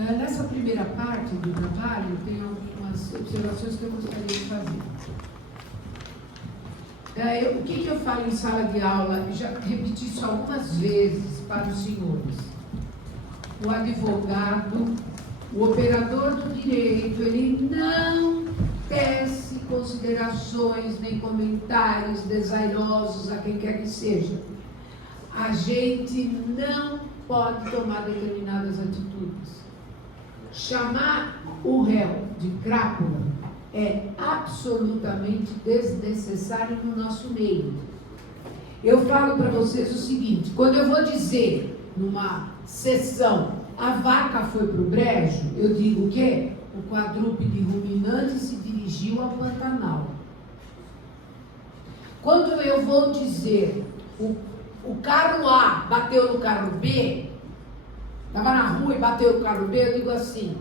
Nessa primeira parte do trabalho, tem algumas observações que eu gostaria de fazer. O que eu falo em sala de aula, já repeti isso algumas vezes para os senhores. O advogado, o operador do direito, ele não tece considerações nem comentários desairosos a quem quer que seja. A gente não pode tomar determinadas atitudes. Chamar o réu de crápula é absolutamente desnecessário no nosso meio. Eu falo para vocês o seguinte: quando eu vou dizer numa sessão, a vaca foi para o brejo, eu digo o quê? O quadrúpede ruminante se dirigiu ao Pantanal. Quando eu vou dizer o carro A bateu no carro B, estava na rua e bateu no carro B, eu digo assim: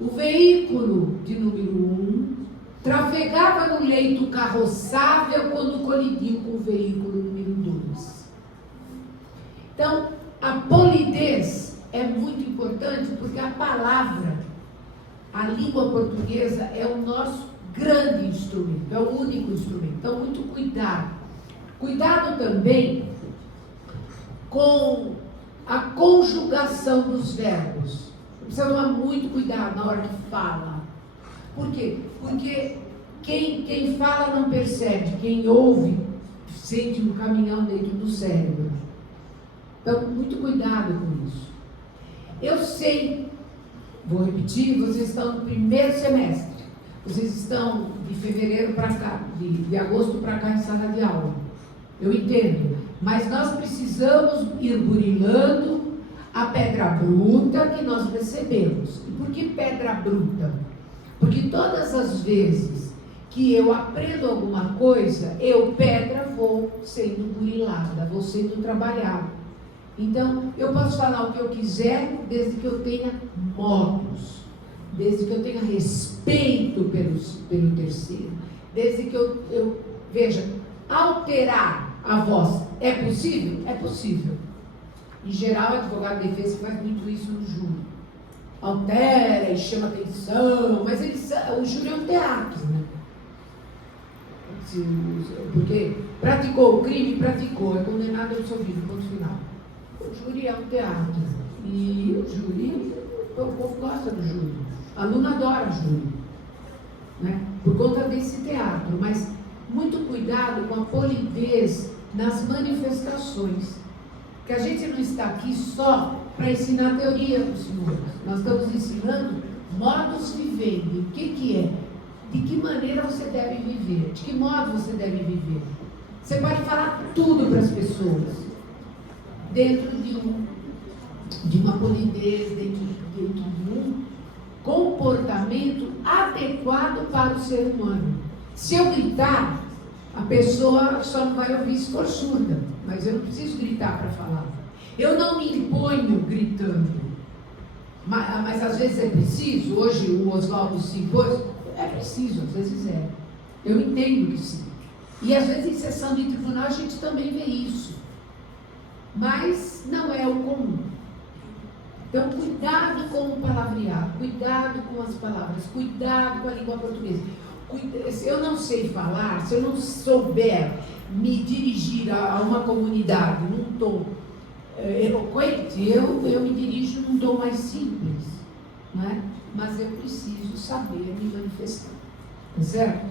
o veículo de número 1 trafegava no leito carroçável quando colidiu com o veículo número 2. Então, a polidez é muito importante, porque a palavra, a língua portuguesa é o nosso grande instrumento, é o único instrumento. Então, muito cuidado. Cuidado também com a conjugação dos verbos. Precisa tomar muito cuidado na hora que fala. Por quê? Porque quem fala não percebe, quem ouve sente um caminhão dentro do cérebro. Então, muito cuidado com isso. Eu sei, vou repetir, vocês estão no primeiro semestre. Vocês estão de fevereiro para cá, de agosto para cá em sala de aula. Eu entendo, mas nós precisamos ir burilando a pedra bruta que nós recebemos. E por que pedra bruta? Porque todas as vezes que eu aprendo alguma coisa, eu, pedra, vou sendo burilada, vou sendo trabalhada. Então, eu posso falar o que eu quiser, desde que eu tenha modos, desde que eu tenha respeito pelo terceiro, desde que eu veja, alterar a voz é possível? É possível. Em geral, o advogado de defesa faz muito isso no júri. Altera e chama atenção, mas o júri é um teatro, né? Porque praticou o crime, praticou, é condenado ao absolvido, ponto final. O júri é um teatro. E o júri, o povo gosta do júri. A aluna adora júri, né? Por conta desse teatro, mas muito cuidado com a polidez nas manifestações. Que a gente não está aqui só para ensinar teoria para os senhores. Nós estamos ensinando modus vivendi. O que é? De que maneira você deve viver? De que modo você deve viver? Você pode falar tudo para as pessoas, dentro de uma polidez, dentro de um comportamento adequado para o ser humano. Se eu gritar, a pessoa só não vai ouvir se for surda, mas eu não preciso gritar para falar. Eu não me imponho gritando, mas às vezes é preciso. Hoje o Oswaldo se impôs, é preciso, às vezes é. Eu entendo que sim. E às vezes em sessão de tribunal a gente também vê isso, mas não é o comum. Então, cuidado com o palavreado, cuidado com as palavras, cuidado com a língua portuguesa. Se eu não sei falar, se eu não souber me dirigir a uma comunidade num tom eloquente, eu me dirijo num tom mais simples, não é? Mas eu preciso saber me manifestar, tá certo?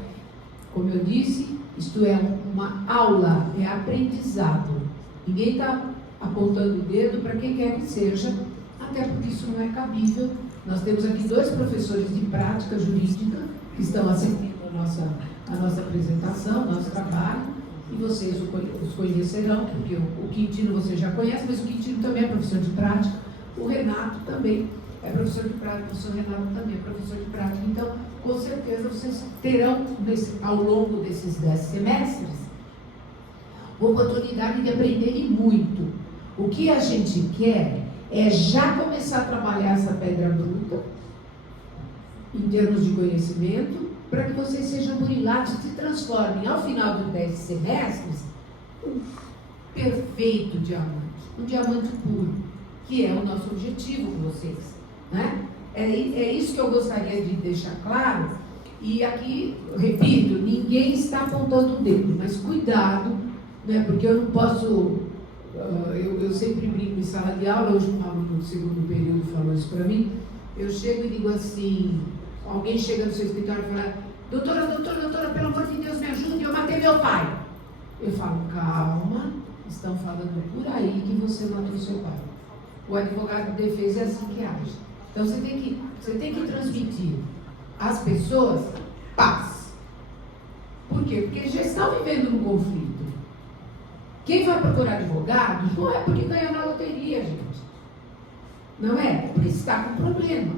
Como eu disse, isto é uma aula, é aprendizado. Ninguém está apontando o dedo para quem quer que seja, até porque isso não é cabível. Nós temos aqui 2 professores de prática jurídica que estão assistindo a nossa apresentação, nosso trabalho, e vocês os conhecerão, porque o Quintino você já conhece, mas o Quintino também é professor de prática, o Renato também é professor de prática, o professor Renato também é professor de prática. Então, com certeza, vocês terão, ao longo desses 10 semestres, oportunidade de aprenderem muito. O que a gente quer é já começar a trabalhar essa pedra bruta, em termos de conhecimento, para que vocês sejam burilados e se transformem, ao final dos 10 semestres, um perfeito diamante, um diamante puro, que é o nosso objetivo com vocês. Né? É isso que eu gostaria de deixar claro. E aqui, repito, ninguém está apontando o dedo, mas cuidado, né? Porque eu não posso... Eu sempre brinco em sala de aula, hoje um aluno no segundo período falou isso para mim. Eu chego e digo assim, alguém chega no seu escritório e fala: doutora, pelo amor de Deus, me ajude, eu matei meu pai. Eu falo: calma, estão falando por aí que você matou seu pai. O advogado de defesa é assim que age. Então você tem que transmitir às pessoas paz. Por quê? Porque eles já estão vivendo um conflito. Quem vai procurar advogado não é porque ganhou na loteria, gente. Não é? Porque está com problema.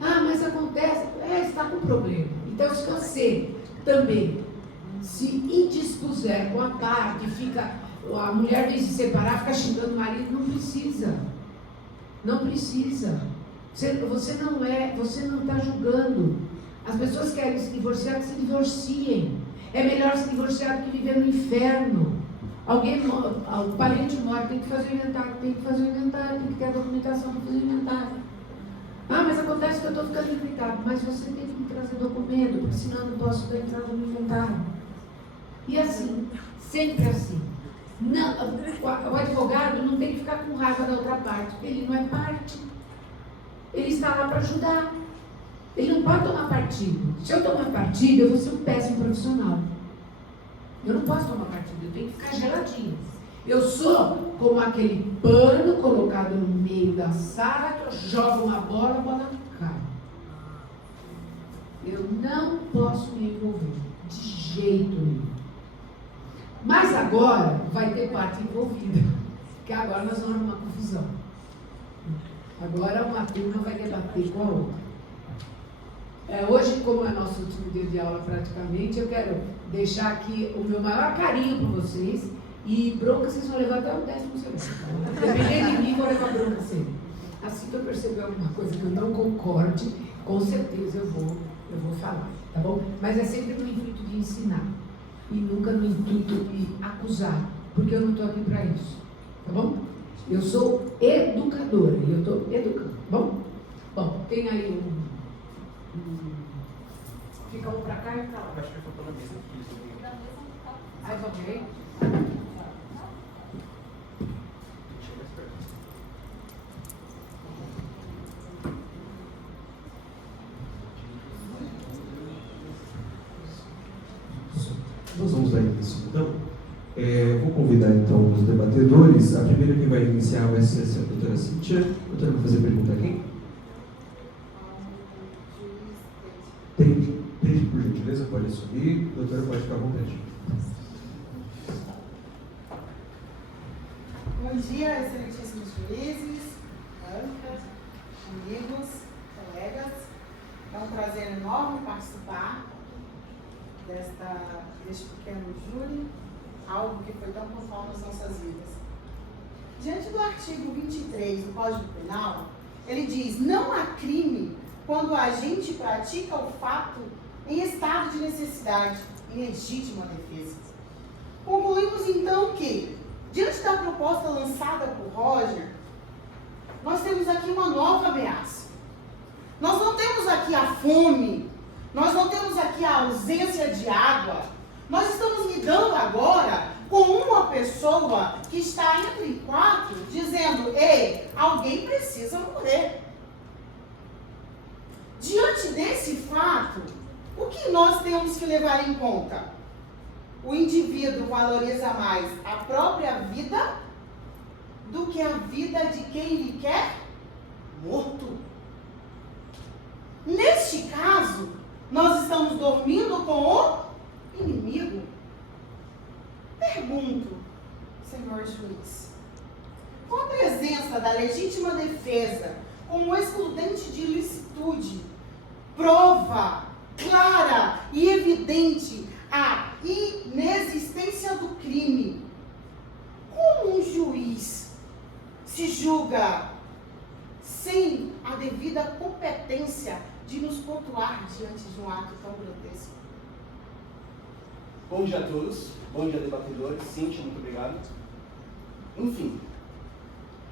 Ah, mas acontece. Está com problema. Então, se você também se indispuser com a parte, a mulher vem se separar, fica xingando o marido, não precisa. Não precisa. Você não está julgando. As pessoas querem se divorciar, que se divorciem. É melhor se divorciar do que viver no inferno. O parente morre, tem que fazer o inventário, tem que ter a documentação para fazer o inventário. Ah, mas acontece que eu estou ficando irritado. Mas você tem que me trazer documento, porque senão eu não posso dar entrada no inventário. E assim, sempre assim. Não, o advogado não tem que ficar com raiva da outra parte, porque ele não é parte. Ele está lá para ajudar. Ele não pode tomar partido. Se eu tomar partido, eu vou ser um péssimo profissional. Eu não posso tomar partido, eu tenho que ficar geladinho. Eu sou como aquele pano colocado no meio da sala, que eu jogo uma bola, a bola cai. Eu não posso me envolver, de jeito nenhum. Mas agora vai ter parte envolvida, porque agora nós vamos arrumar confusão. Agora uma turma vai debater com a outra. Hoje, como é nosso último dia de aula praticamente, eu quero deixar aqui o meu maior carinho por vocês. E bronca vocês vão levar até o 10º semestre. Dependendo de mim, vou levar bronca sempre. Assim que eu perceber alguma coisa que eu não concorde, com certeza eu vou falar, tá bom? Mas é sempre no intuito de ensinar. E nunca no intuito de acusar. Porque eu não estou aqui para isso, tá bom? Eu sou educadora e eu estou educando, tá bom? Bom, tem aí fica um para cá e para lá. Acho que eu estou na mesa aqui. Aí, ok. Nós vamos dar início, então. Vou convidar, então, os debatedores. A primeira que vai iniciar vai ser a doutora Cíntia. A doutora vai fazer pergunta a quem? Tem, por gentileza, pode subir. A doutora pode ficar à vontade. Bom dia, excelentíssimos juízes, bancas, amigos, colegas. É um prazer enorme participar deste pequeno júri, algo que foi tão pontual nas nossas vidas. Diante do artigo 23 do Código Penal, ele diz: não há crime quando o agente pratica o fato em estado de necessidade, em legítima defesa. Concluímos então que, diante da proposta lançada por Roger, nós temos aqui uma nova ameaça. Nós não temos aqui a fome, nós não temos aqui a ausência de água. Nós estamos lidando agora com uma pessoa que está entre quatro, dizendo: ei, alguém precisa morrer. Diante desse fato, o que nós temos que levar em conta? O indivíduo valoriza mais a própria vida do que a vida de quem ele quer morto. Neste caso, nós estamos dormindo com o inimigo. Pergunto, senhor juiz, com a presença da legítima defesa como excludente de ilicitude, prova clara e evidente a inexistência do crime, como um juiz se julga sem a devida competência de nos pontuar diante de um ato tão grotesco? Bom dia a todos, bom dia debatedores. Cíntia, muito obrigado. Enfim,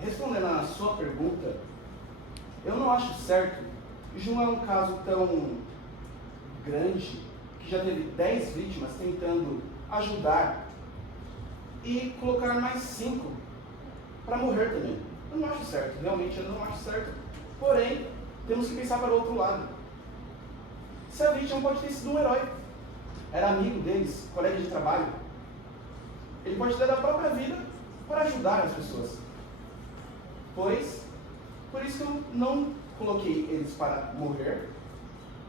respondendo à sua pergunta, Eu não acho certo. Ju é um caso tão grande que já teve 10 vítimas tentando ajudar e colocar mais 5 para morrer também. Eu não acho certo, realmente eu não acho certo. Porém, temos que pensar para o outro lado. Se a vítima pode ter sido um herói, era amigo deles, colega de trabalho, ele pode ter dado a própria vida para ajudar as pessoas. Pois, por isso que eu não coloquei eles para morrer,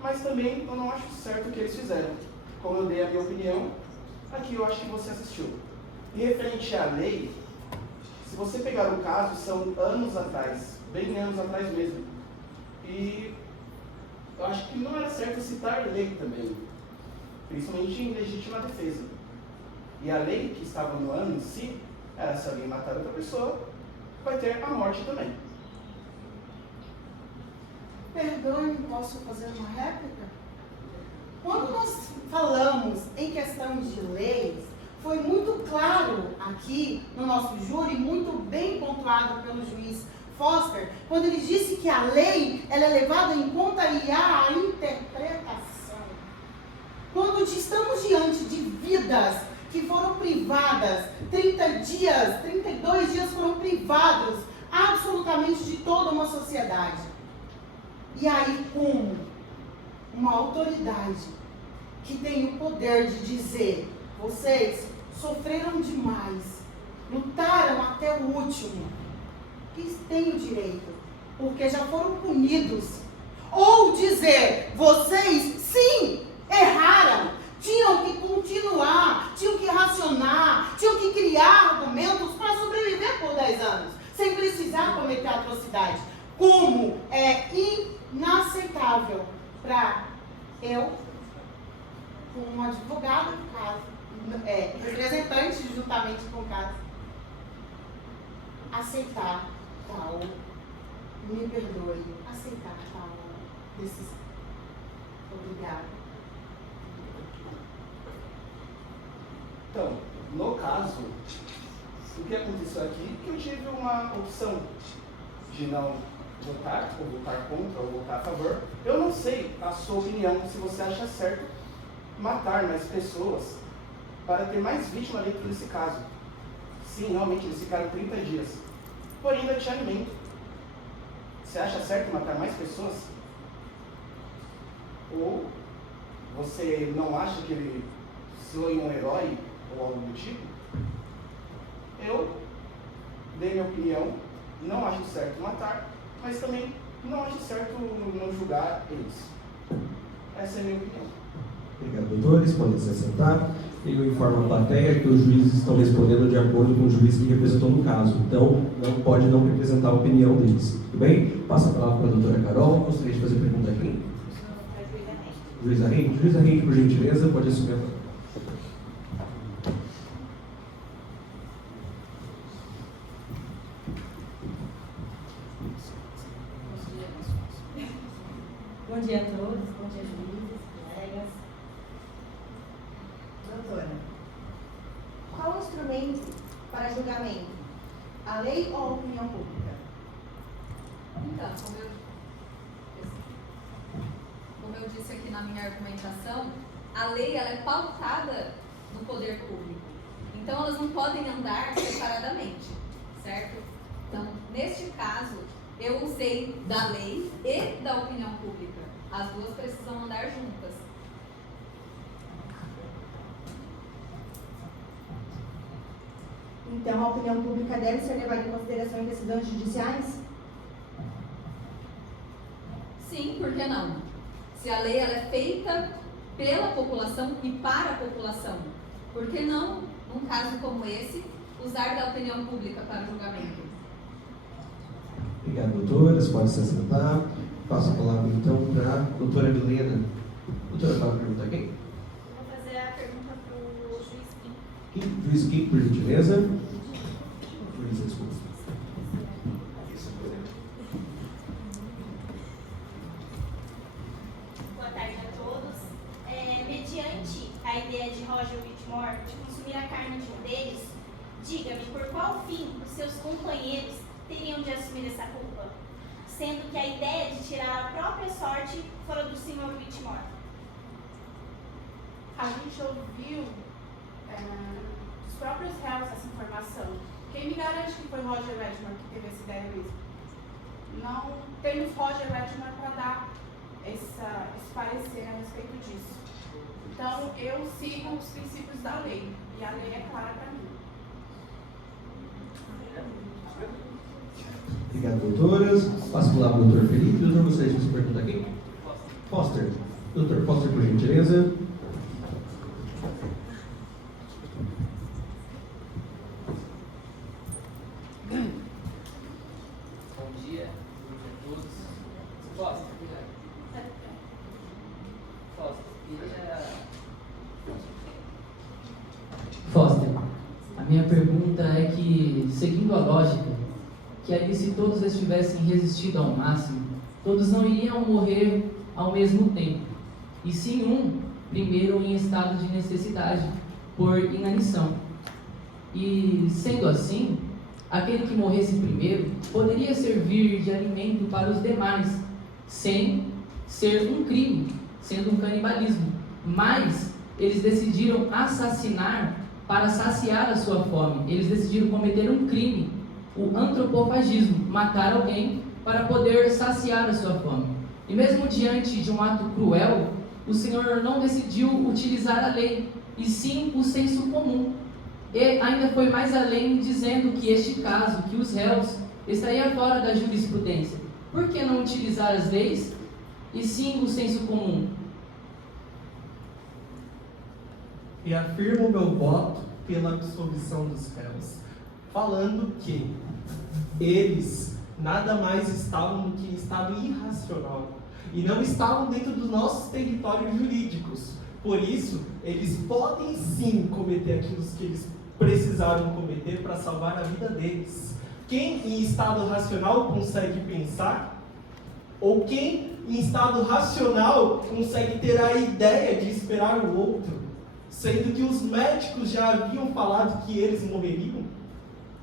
mas também eu não acho certo o que eles fizeram. Como eu dei a minha opinião, aqui eu acho que você assistiu. E referente à lei, se você pegar o caso, são anos atrás, bem anos atrás mesmo. E eu acho que não era certo citar lei também, principalmente em legítima defesa. E a lei que estava no ano em si, era se alguém matar outra pessoa, vai ter a morte também. Perdoe-me, posso fazer uma réplica? Quando nós falamos em questão de leis, foi muito claro aqui no nosso júri, muito bem pontuado pelo juiz Foster, quando ele disse que a lei ela é levada em conta e há a interpretação. Quando estamos diante de vidas que foram privadas, 30 dias, 32 dias foram privados absolutamente de toda uma sociedade. E aí, como uma autoridade que tem o poder de dizer, vocês sofreram demais, lutaram até o último, e têm o direito, porque já foram punidos. Ou dizer, vocês sim, erraram, tinham que continuar, tinham que racionar, tinham que criar argumentos para sobreviver por 10 anos, sem precisar cometer atrocidade. Como é inaceitável para eu, como um advogado do caso, representante juntamente com o caso, aceitar tal, me perdoe, aceitar tal decisão. Obrigada. Então, no caso, o que aconteceu aqui é que eu tive uma opção de não votar, ou votar contra, ou votar a favor. Eu não sei a sua opinião, se você acha certo matar mais pessoas para ter mais vítimas dentro desse caso. Sim, realmente, eles ficaram 30 dias. Porém, ainda tinha alimento. Você acha certo matar mais pessoas? Ou você não acha que ele foi um herói ou algo do tipo? Eu dei minha opinião, não acho certo matar, mas também não acho certo não julgar eles. Essa é a minha opinião. Obrigado, doutores. Podem se assentar. Eu informo a plateia que os juízes estão respondendo de acordo com o juiz que representou no caso. Então, não pode não representar a opinião deles. Tudo bem? Passa a palavra para a doutora Carol. Gostaria de fazer pergunta aqui? Juiz Arrende. Juiz Arrende, por gentileza, pode assumir a palavra. Bom dia a todos, bom dia juízes, colegas. Doutora, qual o instrumento para julgamento? A lei ou a opinião pública? Então, como eu disse aqui na minha argumentação, a lei ela é pautada no poder público. Então, elas não podem andar separadamente, certo? Então, neste caso, eu usei da lei e da opinião pública. As duas precisam andar juntas. Então, a opinião pública deve ser levada em consideração em decisões judiciais? Sim, por que não? Se a lei ela é feita pela população e para a população, por que não, num caso como esse, usar da opinião pública para o julgamento? Obrigado, doutoras. Pode se assentar. Passo a palavra, então, para a doutora Milena. Doutora, fala a pergunta aqui. Vou fazer a pergunta para o juiz Kim. Juiz Kim, por gentileza. Juiz, desculpa. Boa tarde a todos. Mediante a ideia de Roger Whitmore de consumir a carne de um deles, diga-me por qual fim os seus companheiros teriam de assumir essa culpa? sendo que a ideia de tirar a própria sorte fora do Sr. Whitmore? A gente ouviu dos próprios réus essa informação. Quem me garante que foi Roger Redmore que teve essa ideia mesmo? Não temos Roger Redmore para dar esse parecer a respeito disso. Então, eu sigo os princípios da lei, e a lei é clara para mim. Obrigado, doutoras. Passo a palavra ao doutor Felipe. Doutor, gostaria de fazer pergunta aqui? Foster. Doutor Foster, por gentileza. Bom dia a todos. Foster, Foster, a minha pergunta é que, seguindo a lógica, que ali se todos estivessem resistido ao máximo, todos não iriam morrer ao mesmo tempo, e sim um primeiro em estado de necessidade por inanição. E, sendo assim, aquele que morresse primeiro poderia servir de alimento para os demais, sem ser um crime, sendo um canibalismo. Mas eles decidiram assassinar para saciar a sua fome. Eles decidiram cometer um crime, o antropofagismo, matar alguém para poder saciar a sua fome. E mesmo diante de um ato cruel, o Senhor não decidiu utilizar a lei, e sim o senso comum. E ainda foi mais além, dizendo que este caso, que os réus, estaria fora da jurisprudência. Por que não utilizar as leis e sim o senso comum? Reafirmo meu voto pela absolvição dos réus, falando que eles nada mais estavam do que em estado irracional e não estavam dentro dos nossos territórios jurídicos. Por isso, eles podem sim cometer aquilo que eles precisaram cometer para salvar a vida deles. Quem em estado racional consegue pensar? Ou quem em estado racional consegue ter a ideia de esperar o outro? Sendo que os médicos já haviam falado que eles morreriam?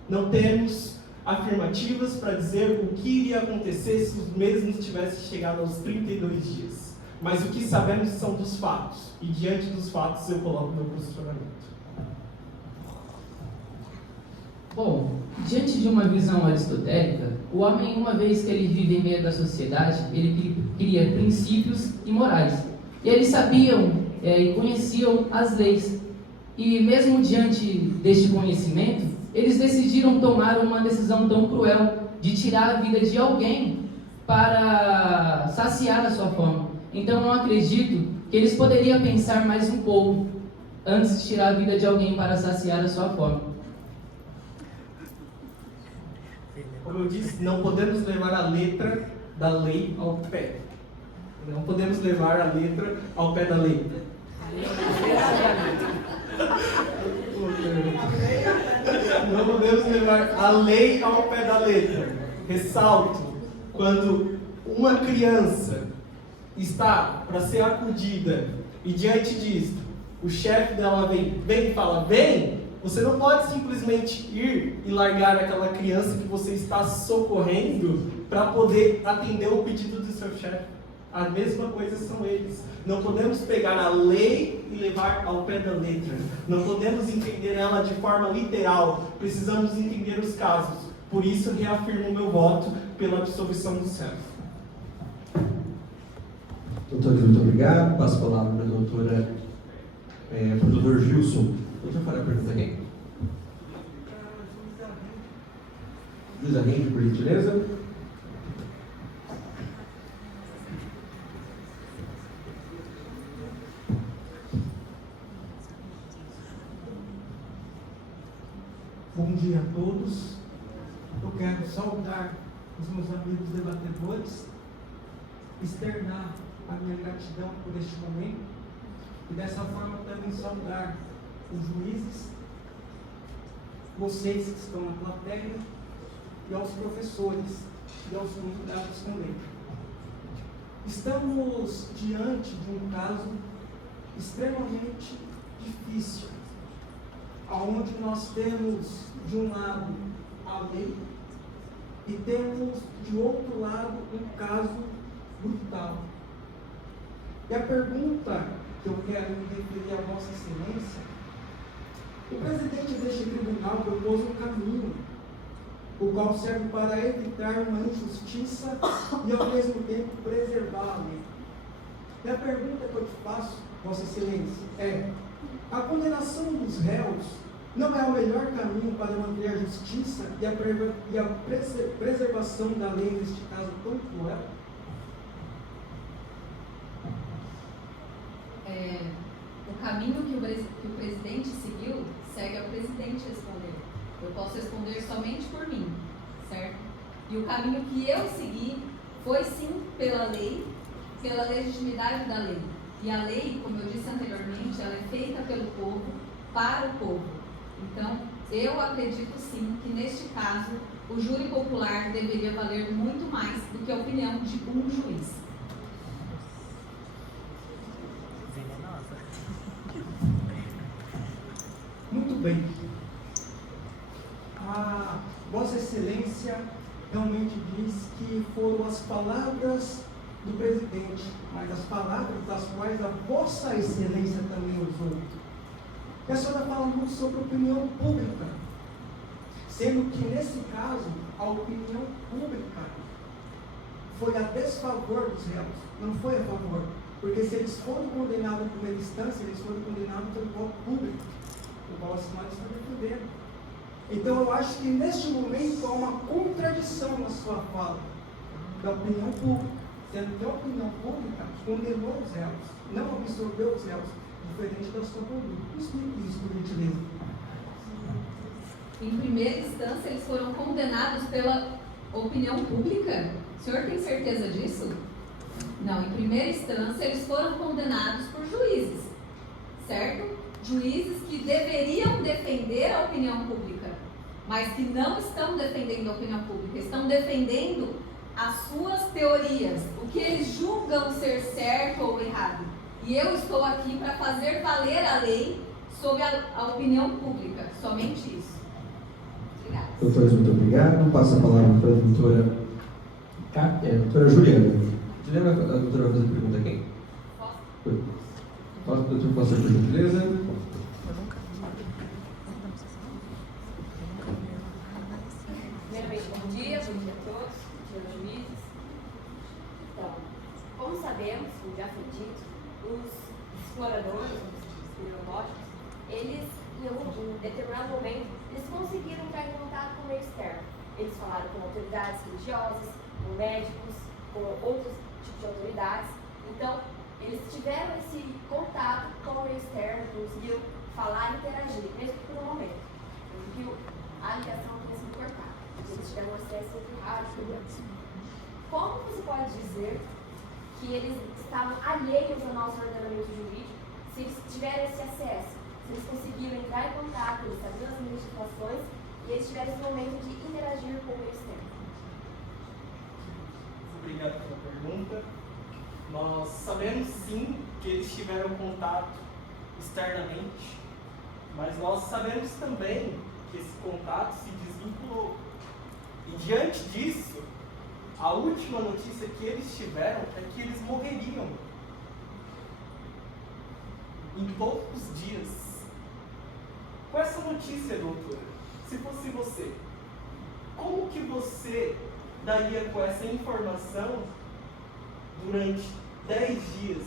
Não temos afirmativas para dizer o que iria acontecer se os mesmos tivessem chegado aos 32 dias. Mas o que sabemos são dos fatos. E diante dos fatos eu coloco meu posicionamento. Bom, diante de uma visão aristotélica, o homem, uma vez que ele vive em meio da sociedade, ele cria princípios e morais. E eles sabiam e conheciam as leis. E mesmo diante deste conhecimento, eles decidiram tomar uma decisão tão cruel de tirar a vida de alguém para saciar a sua fome. Então eu acredito que eles poderiam pensar mais um pouco antes de tirar a vida de alguém para saciar a sua fome. Como eu disse, não podemos levar a letra da lei ao pé. Não podemos levar a letra ao pé da lei. Não podemos levar a lei ao pé da letra. Ressalto, quando uma criança está para ser acudida e diante disso, o chefe dela vem e fala, vem, você não pode simplesmente ir e largar aquela criança que você está socorrendo para poder atender o pedido do seu chefe. A mesma coisa são eles. Não podemos pegar a lei e levar ao pé da letra. Não podemos entender ela de forma literal. Precisamos entender os casos. Por isso, reafirmo meu voto pela absolvição dos réus. Doutor, muito obrigado. Passo a palavra para o doutor Gilson. Doutor, fará a pergunta aqui. Juíza Rende, por gentileza. Bom dia a todos. Eu quero saudar os meus amigos debatedores, externar a minha gratidão por este momento e dessa forma também saudar os juízes, vocês que estão na plateia e aos professores e aos convidados também. Estamos diante de um caso extremamente difícil, onde nós temos, de um lado, a lei e temos de outro lado um caso brutal. E a pergunta que eu quero me referir a Vossa Excelência: o presidente deste tribunal propôs um caminho, o qual serve para evitar uma injustiça e ao mesmo tempo preservar a lei. E a pergunta que eu te faço, Vossa Excelência, é: a condenação dos réus não é o melhor caminho para manter a justiça e a preservação da lei neste caso tão cruel? O caminho que o presidente seguiu segue ao presidente responder. Eu posso responder somente por mim, certo? E o caminho que eu segui foi sim pela lei, pela legitimidade da lei. E a lei, como eu disse anteriormente, ela é feita pelo povo, para o povo. Então, eu acredito sim que neste caso o júri popular deveria valer muito mais do que a opinião de um juiz. Muito bem. A Vossa Excelência realmente diz que foram as palavras do presidente, mas as palavras das quais a Vossa Excelência também usou. E a senhora fala muito sobre opinião pública, sendo que nesse caso a opinião pública foi a desfavor dos réus, não foi a favor, porque se eles foram condenados em primeira instância, eles foram condenados pelo voto público, o qual a senhora está defendendo. Então eu acho que neste momento há uma contradição na sua fala da opinião pública, sendo que a opinião pública condenou os réus, não absorveu os réus, diferente da sua conduta. Explique isso, por gentileza. Em primeira instância, eles foram condenados pela opinião pública? O senhor tem certeza disso? Não, em primeira instância, eles foram condenados por juízes, certo? Juízes que deveriam defender a opinião pública, mas que não estão defendendo a opinião pública, estão defendendo as suas teorias, o que eles julgam ser certo ou errado. E eu estou aqui para fazer valer a lei sob a opinião pública, somente isso. Obrigada. Doutores, muito obrigado. Passo a palavra para a doutora Juliana. Juliana, a doutora vai fazer pergunta a quem? Posso, doutor, posso por gentileza? Primeiramente, bom dia a todos, senhores juízes. Então, como sabemos, como já foi dito, os exploradores, os biológicos, eles, em algum determinado momento, eles conseguiram entrar em contato com o meio externo. Eles falaram com autoridades religiosas, com médicos, com outros tipos de autoridades. Então, eles tiveram esse contato com o meio externo, conseguiram falar e interagir, mesmo que por um momento. Porque a ligação tinha sido cortada. Eles tiveram acesso entre rádio e televisão. Como você pode dizer que eles estavam alheios ao nosso ordenamento jurídico se eles tiveram esse acesso, se eles conseguiram entrar em contato, eles sabiam as legislações e eles tiveram esse momento de interagir com o meio externo? Obrigado pela pergunta. Nós sabemos sim que eles tiveram contato externamente, mas nós sabemos também que esse contato se desvinculou. E diante disso, a última notícia que eles tiveram é que eles morreriam em poucos dias. Com essa notícia, doutora, se fosse você, como que você daria com essa informação durante 10 dias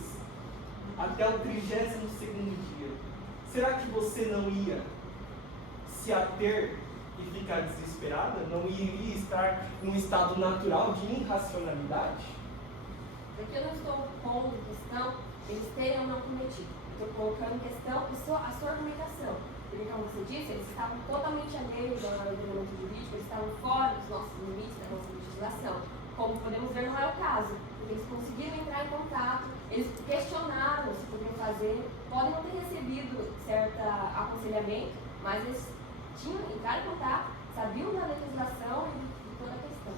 até o 32º dia? Será que você não ia se ater e ficar desesperada? Não iria estar num estado natural de irracionalidade? Porque eu não estou pondo em questão eles terem ou não cometido. Estou colocando em questão a sua argumentação. Porque, como você disse, eles estavam totalmente alheios ao ordenamento jurídico, eles estavam fora dos nossos limites, da nossa legislação. Como podemos ver, não é o caso. Porque eles conseguiram entrar em contato, eles questionaram se podiam fazer, podem não ter recebido certo aconselhamento, mas eles entraram em contato, sabiam da legislação e toda a questão.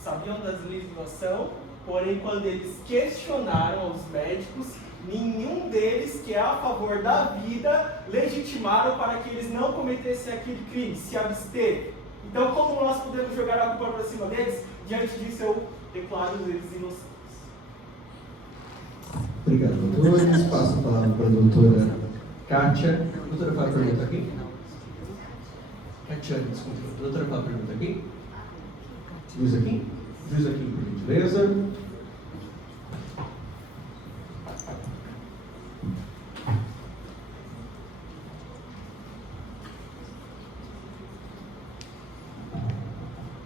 Sabiam da legislação, porém quando eles questionaram aos médicos, nenhum deles que é a favor da vida legitimaram para que eles não cometessem aquele crime, se absteve. Então, como nós podemos jogar a culpa para cima deles? Diante disso, eu declaro eles inocentes. Obrigado, doutores. Passo a palavra para a doutora Kátia. Doutora, faz a pergunta aqui. Kátia, desculpa. Doutora, faz a pergunta aqui. Juiz aqui. Juiz aqui, por gentileza.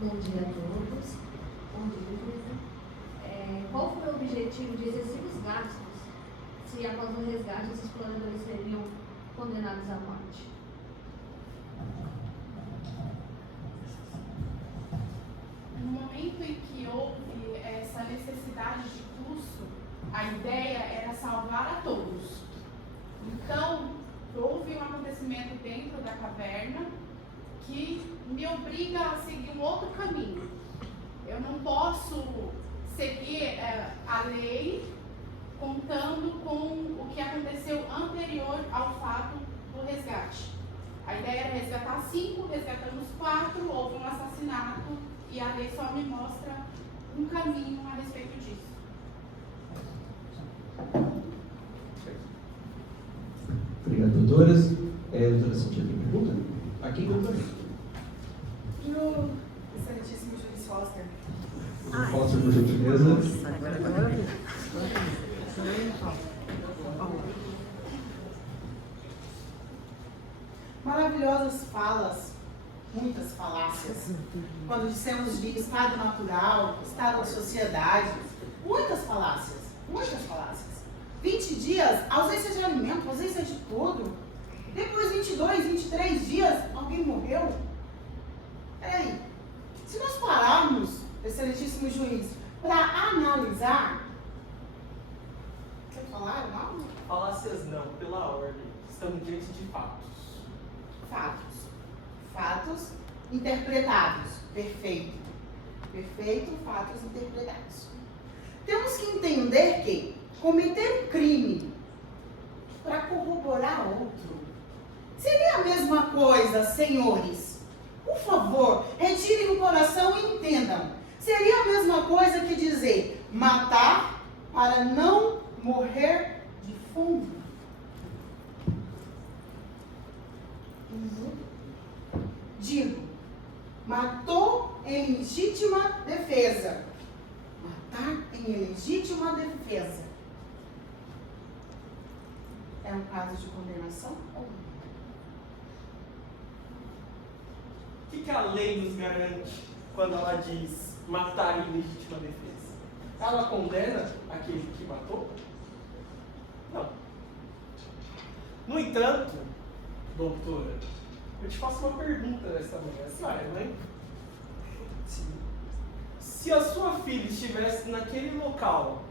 Bom dia a todos. Bom dia, juíza. Qual foi o objetivo de excessivos gastos se após o resgate os exploradores seriam condenados à morte? No momento em que houve essa necessidade de custo, a ideia era salvar a todos. Então, houve um acontecimento dentro da caverna que me obriga a seguir um outro caminho. Eu não posso seguir a lei contando com o que aconteceu anterior ao fato do resgate. A ideia era resgatar 5, resgatamos 4, houve um assassinato e a lei só me mostra um caminho a respeito disso. Obrigado, doutoras. Doutora Cintia, tem pergunta? Aqui, doutora. Pro excelentíssimo juiz Foster. Foster, por gentileza. Maravilhosas falas, muitas falácias. Quando dissemos de estado natural, estado da sociedade, muitas falácias, muitas falácias. 20 dias, ausência de alimento, ausência de tudo. Depois 22, 23 dias, alguém morreu. Peraí, se nós pararmos, excelentíssimo juiz, para analisar, quer falar algo? Falácias não, pela ordem. Estamos diante de fatos. Fatos. Fatos interpretados. Perfeito. Perfeito, fatos interpretados. Temos que entender que cometer um crime para corroborar outro seria a mesma coisa, senhores. Por favor, retirem o coração e entendam. Seria a mesma coisa que dizer matar para não morrer de fome. Digo, matou em legítima defesa. Matar em legítima defesa. É um caso de condenação ou não? O que a lei nos garante quando ela diz matar em legítima defesa? Ela condena aquele que matou? Não. No entanto, doutora, eu te faço uma pergunta nessa manhã. A senhora é mãe? Se a sua filha estivesse naquele local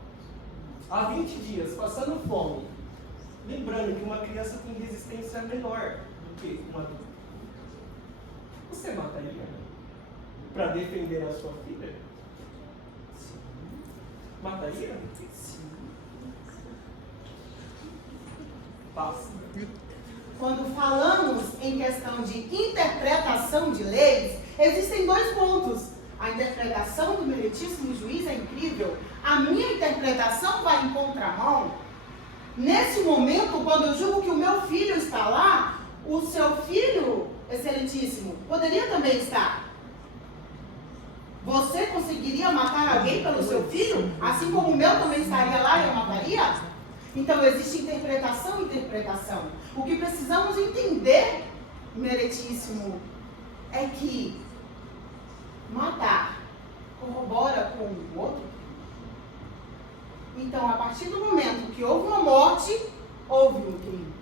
há 20 dias, passando fome, lembrando que uma criança tem resistência menor do que uma adulta, você mataria para defender a sua filha? Sim. Mataria? Sim. Passa. Quando falamos em questão de interpretação de leis, existem 2 pontos. A interpretação do meritíssimo juiz é incrível. A minha interpretação vai em contramão. Nesse momento, quando eu julgo que o meu filho está lá, o seu filho, excelentíssimo, poderia também estar. Você conseguiria matar alguém pelo seu filho? Assim como o meu também estaria lá e eu mataria? Então, existe interpretação e interpretação. O que precisamos entender, meritíssimo, é que matar corrobora com o outro. Então, a partir do momento que houve uma morte, houve um crime.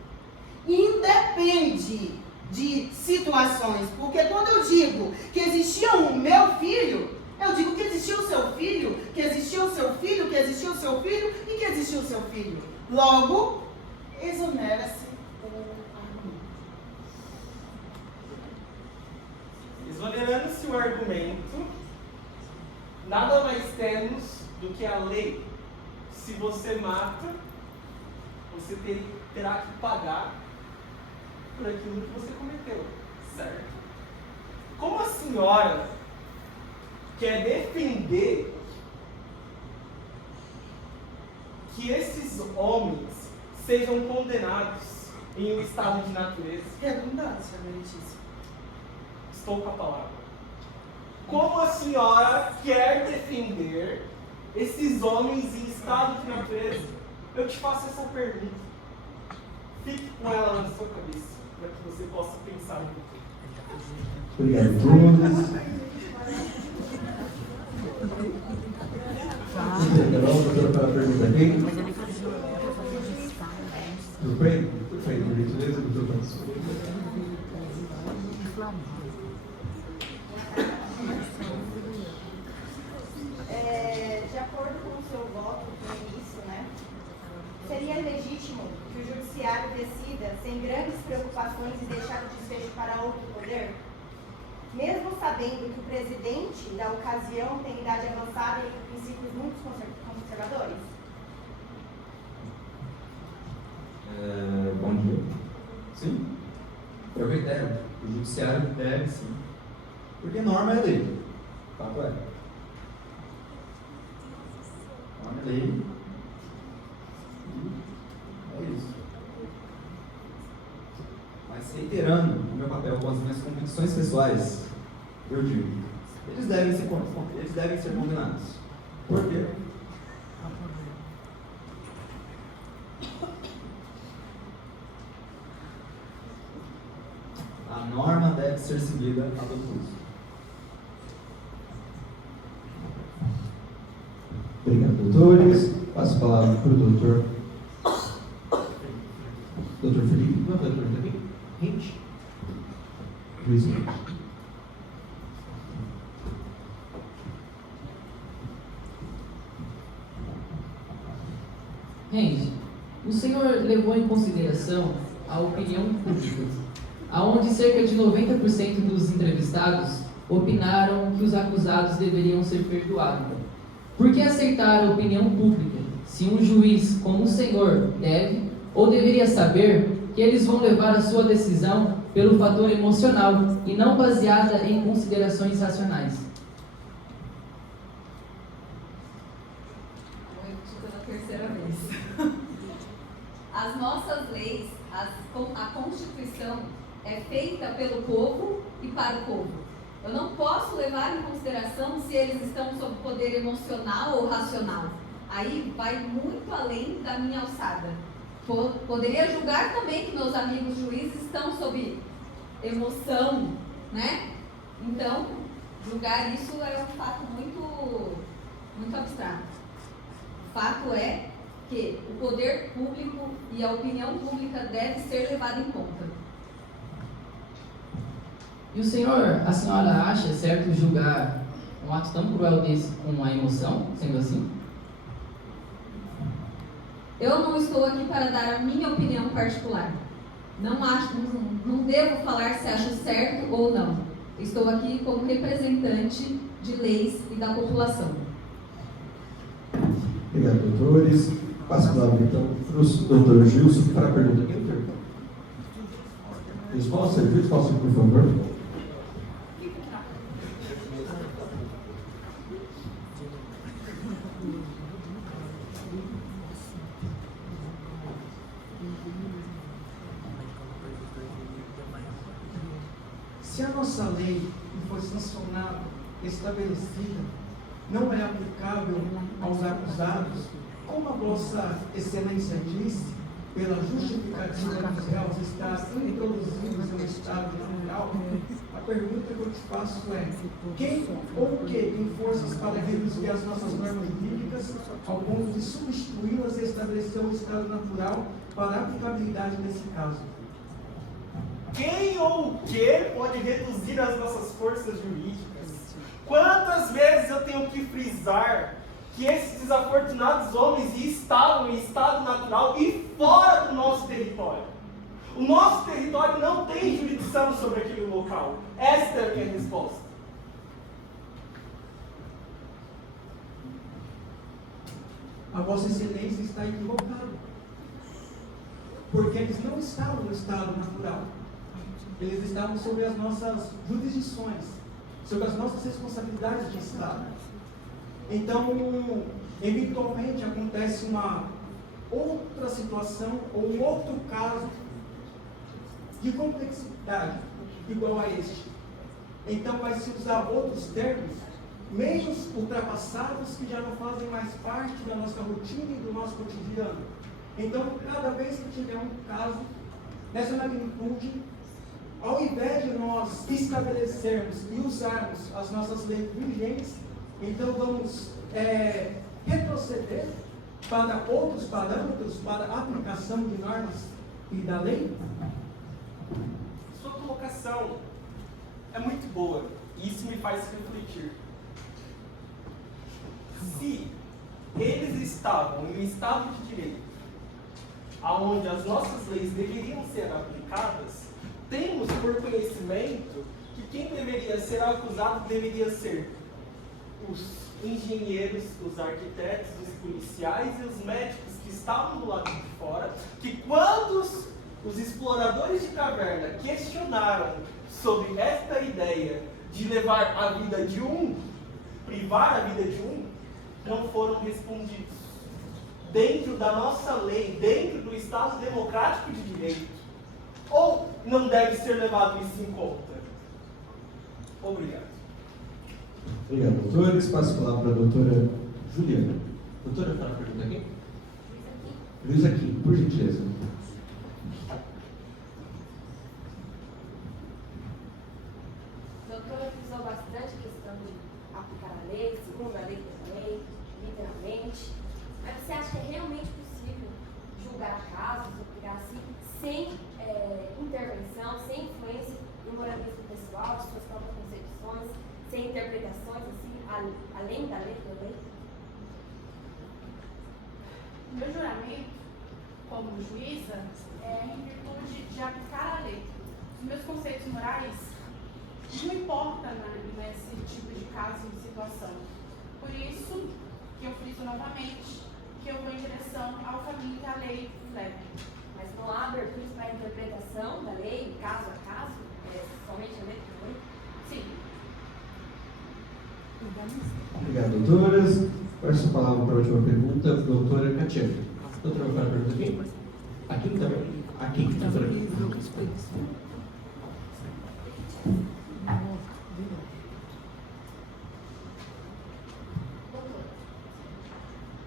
Independe de situações, porque quando eu digo que existia o meu filho, eu digo que existia o seu filho, que existia o seu filho, que existia o seu filho e que existia o seu filho. Logo, exonera-se o argumento. Exonerando-se o argumento, nada mais temos do que a lei. Se você mata, você terá que pagar por aquilo que você cometeu, certo? como a senhora quer defender que esses homens sejam condenados em um estado de natureza? Redundância, meritíssimo. Estou com a palavra. Como a senhora quer defender esses homens em estado de natureza? Eu te faço essa pergunta. Fique com ela na sua cabeça, para que você possa pensar um pouquinho. Obrigado a todos. Carol, doutora, para a pergunta aqui. Tudo bem? Tudo bem, por gentileza, doutor Francisco. De acordo com o seu voto no início, né, seria legítimo que o judiciário decida sem grandes preocupações e deixar o desfecho para outro poder? Mesmo sabendo que o presidente da ocasião tem idade avançada e princípios muito conservadores? Bom dia. Sim. Eu reitero, o judiciário deve sim. Porque norma é lei. Fato é. Norma é lei. É isso. Mas reiterando o meu papel com as minhas convicções pessoais, eu digo, eles devem ser condenados. Por quê? A norma deve ser seguida a todo custo. Obrigado, doutores. Passo a palavra para o doutor Felipe. Não, doutor também? Rente. Luiz Rente. Rende, o senhor levou em consideração a opinião pública, aonde cerca de 90% dos entrevistados opinaram que os acusados deveriam ser perdoados. Por que aceitar a opinião pública, se um juiz como o senhor deve ou deveria saber que eles vão levar a sua decisão pelo fator emocional e não baseada em considerações racionais? Pela terceira vez. As nossas leis, a Constituição é feita pelo povo e para o povo. Eu não posso levar em consideração se eles estão sob poder emocional ou racional. Aí vai muito além da minha alçada. Poderia julgar também que meus amigos juízes estão sob emoção, né? Então, julgar isso é um fato muito abstrato. O fato é que o poder público e a opinião pública devem ser levados em conta. E a senhora acha certo julgar um ato tão cruel desse com a emoção, sendo assim? Eu não estou aqui para dar a minha opinião particular. Não devo falar se acho certo ou não. Estou aqui como representante de leis e da população. Obrigado, doutores. Passo a palavra, então, para o doutor Gilson para a pergunta. Quem pergunta? Resposta, serviço, posso, por favor? Se a nossa lei que foi sancionada, estabelecida, não é aplicável aos acusados, como a vossa excelência disse, pela justificativa dos réus estar introduzidos no estado natural, a pergunta que eu te faço é: quem ou o que tem forças para reduzir as nossas normas jurídicas ao ponto de substituí-las e estabelecer o estado natural para a aplicabilidade desse caso? Quem ou o que pode reduzir as nossas forças jurídicas? Quantas vezes eu tenho que frisar que esses desafortunados homens estavam em estado natural e fora do nosso território? O nosso território não tem jurisdição sobre aquele local. Esta é a minha resposta. A vossa excelência está equivocada, porque eles não estavam no estado natural. Eles estavam sob as nossas jurisdições. sobre as nossas responsabilidades de Estado. Então, eventualmente acontece uma outra situação ou um outro caso de complexidade igual a este. Então vai se usar outros termos, meios ultrapassados que já não fazem mais parte da nossa rotina e do nosso cotidiano. Então, cada vez que tiver um caso dessa magnitude, ao invés de nós estabelecermos e usarmos as nossas leis vigentes, então vamos retroceder para outros parâmetros, para a aplicação de normas e da lei? Sua colocação é muito boa e isso me faz refletir. Se eles estavam em um Estado de Direito, onde as nossas leis deveriam ser aplicadas, temos por conhecimento que quem deveria ser acusado deveria ser os engenheiros, os arquitetos, os policiais e os médicos que estavam do lado de fora, que quando os exploradores de caverna questionaram sobre esta ideia de levar a vida de um, privar a vida de um, não foram respondidos. Dentro da nossa lei, dentro do Estado Democrático de Direito, ou não deve ser levado isso em conta? Obrigado. Obrigado, doutores. Passo a palavra para a doutora Juliana. Doutora, fala a pergunta aqui. Luiz aqui, por gentileza. Doutora frisou bastante a questão de aplicar a lei, segundo a lei também, literalmente. Mas você acha que é realmente possível julgar casos, aplicar assim, sem intervenção, sem influência do moralismo pessoal, de suas próprias concepções, sem interpretações, assim, além da lei também? Meu juramento, como juíza, é em virtude de aplicar a lei. Os meus conceitos morais não importam nesse tipo de caso e situação. Por isso que eu friso novamente que eu vou em direção ao caminho que a lei leva. Mas não há abertura para a interpretação da lei, caso a caso? Somente a lei também? Sim. Obrigado, doutoras. Passo a palavra para a última pergunta, doutora Catiana. Doutora, vai fazer a pergunta aqui? Aqui também. Aqui, doutora. Doutor,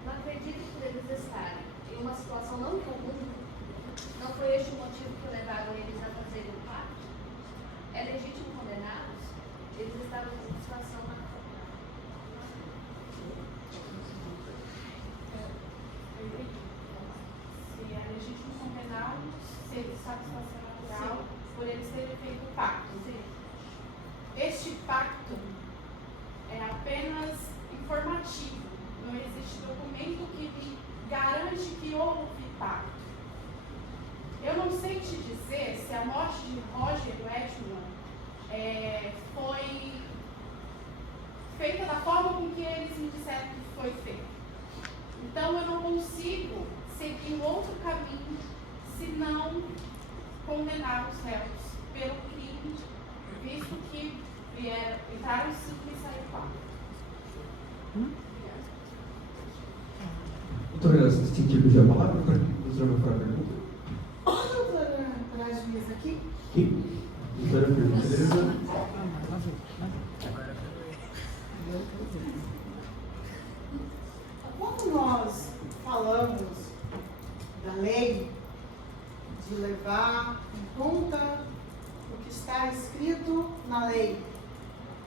não acredito que por eles estarem em uma situação não comum, não foi este o motivo que levaram eles a fazerem o pacto? É legítimo condená-los? Eles estavam em uma situação Se é legítimo condená-los, se eles satisfação natural, por eles terem feito o pacto. Este pacto é apenas informativo. Não existe documento que me garante que houve pacto. Eu não sei te dizer se a morte de Roger Wedgman foi feita da forma com que eles me disseram que foi feita. Então eu não consigo seguir um outro caminho se não condenar os réus pelo crime, visto que entraram 5 e saíram 4. Doutora, você tinha que pedir a palavra? Doutora, vai fazer a pergunta? Doutora, para a juíza aqui? Aqui. Doutora, pergunta, beleza? Quando nós falamos da lei, de levar em conta o que está escrito na lei,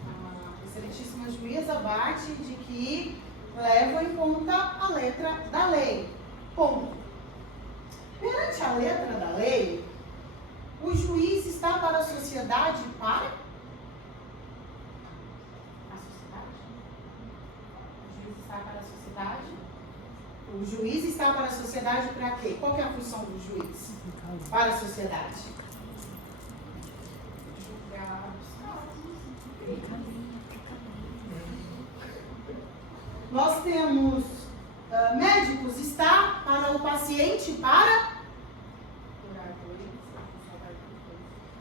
a excelentíssima juíza bate de que leva em conta a letra da lei. Ponto. Perante a letra da lei, o juiz está para a sociedade para A sociedade? O juiz está para a sociedade? O juiz está para a sociedade para quê? Qual que é a função do juiz para a sociedade? Julgar os casos. Nós temos médicos, está para o paciente, para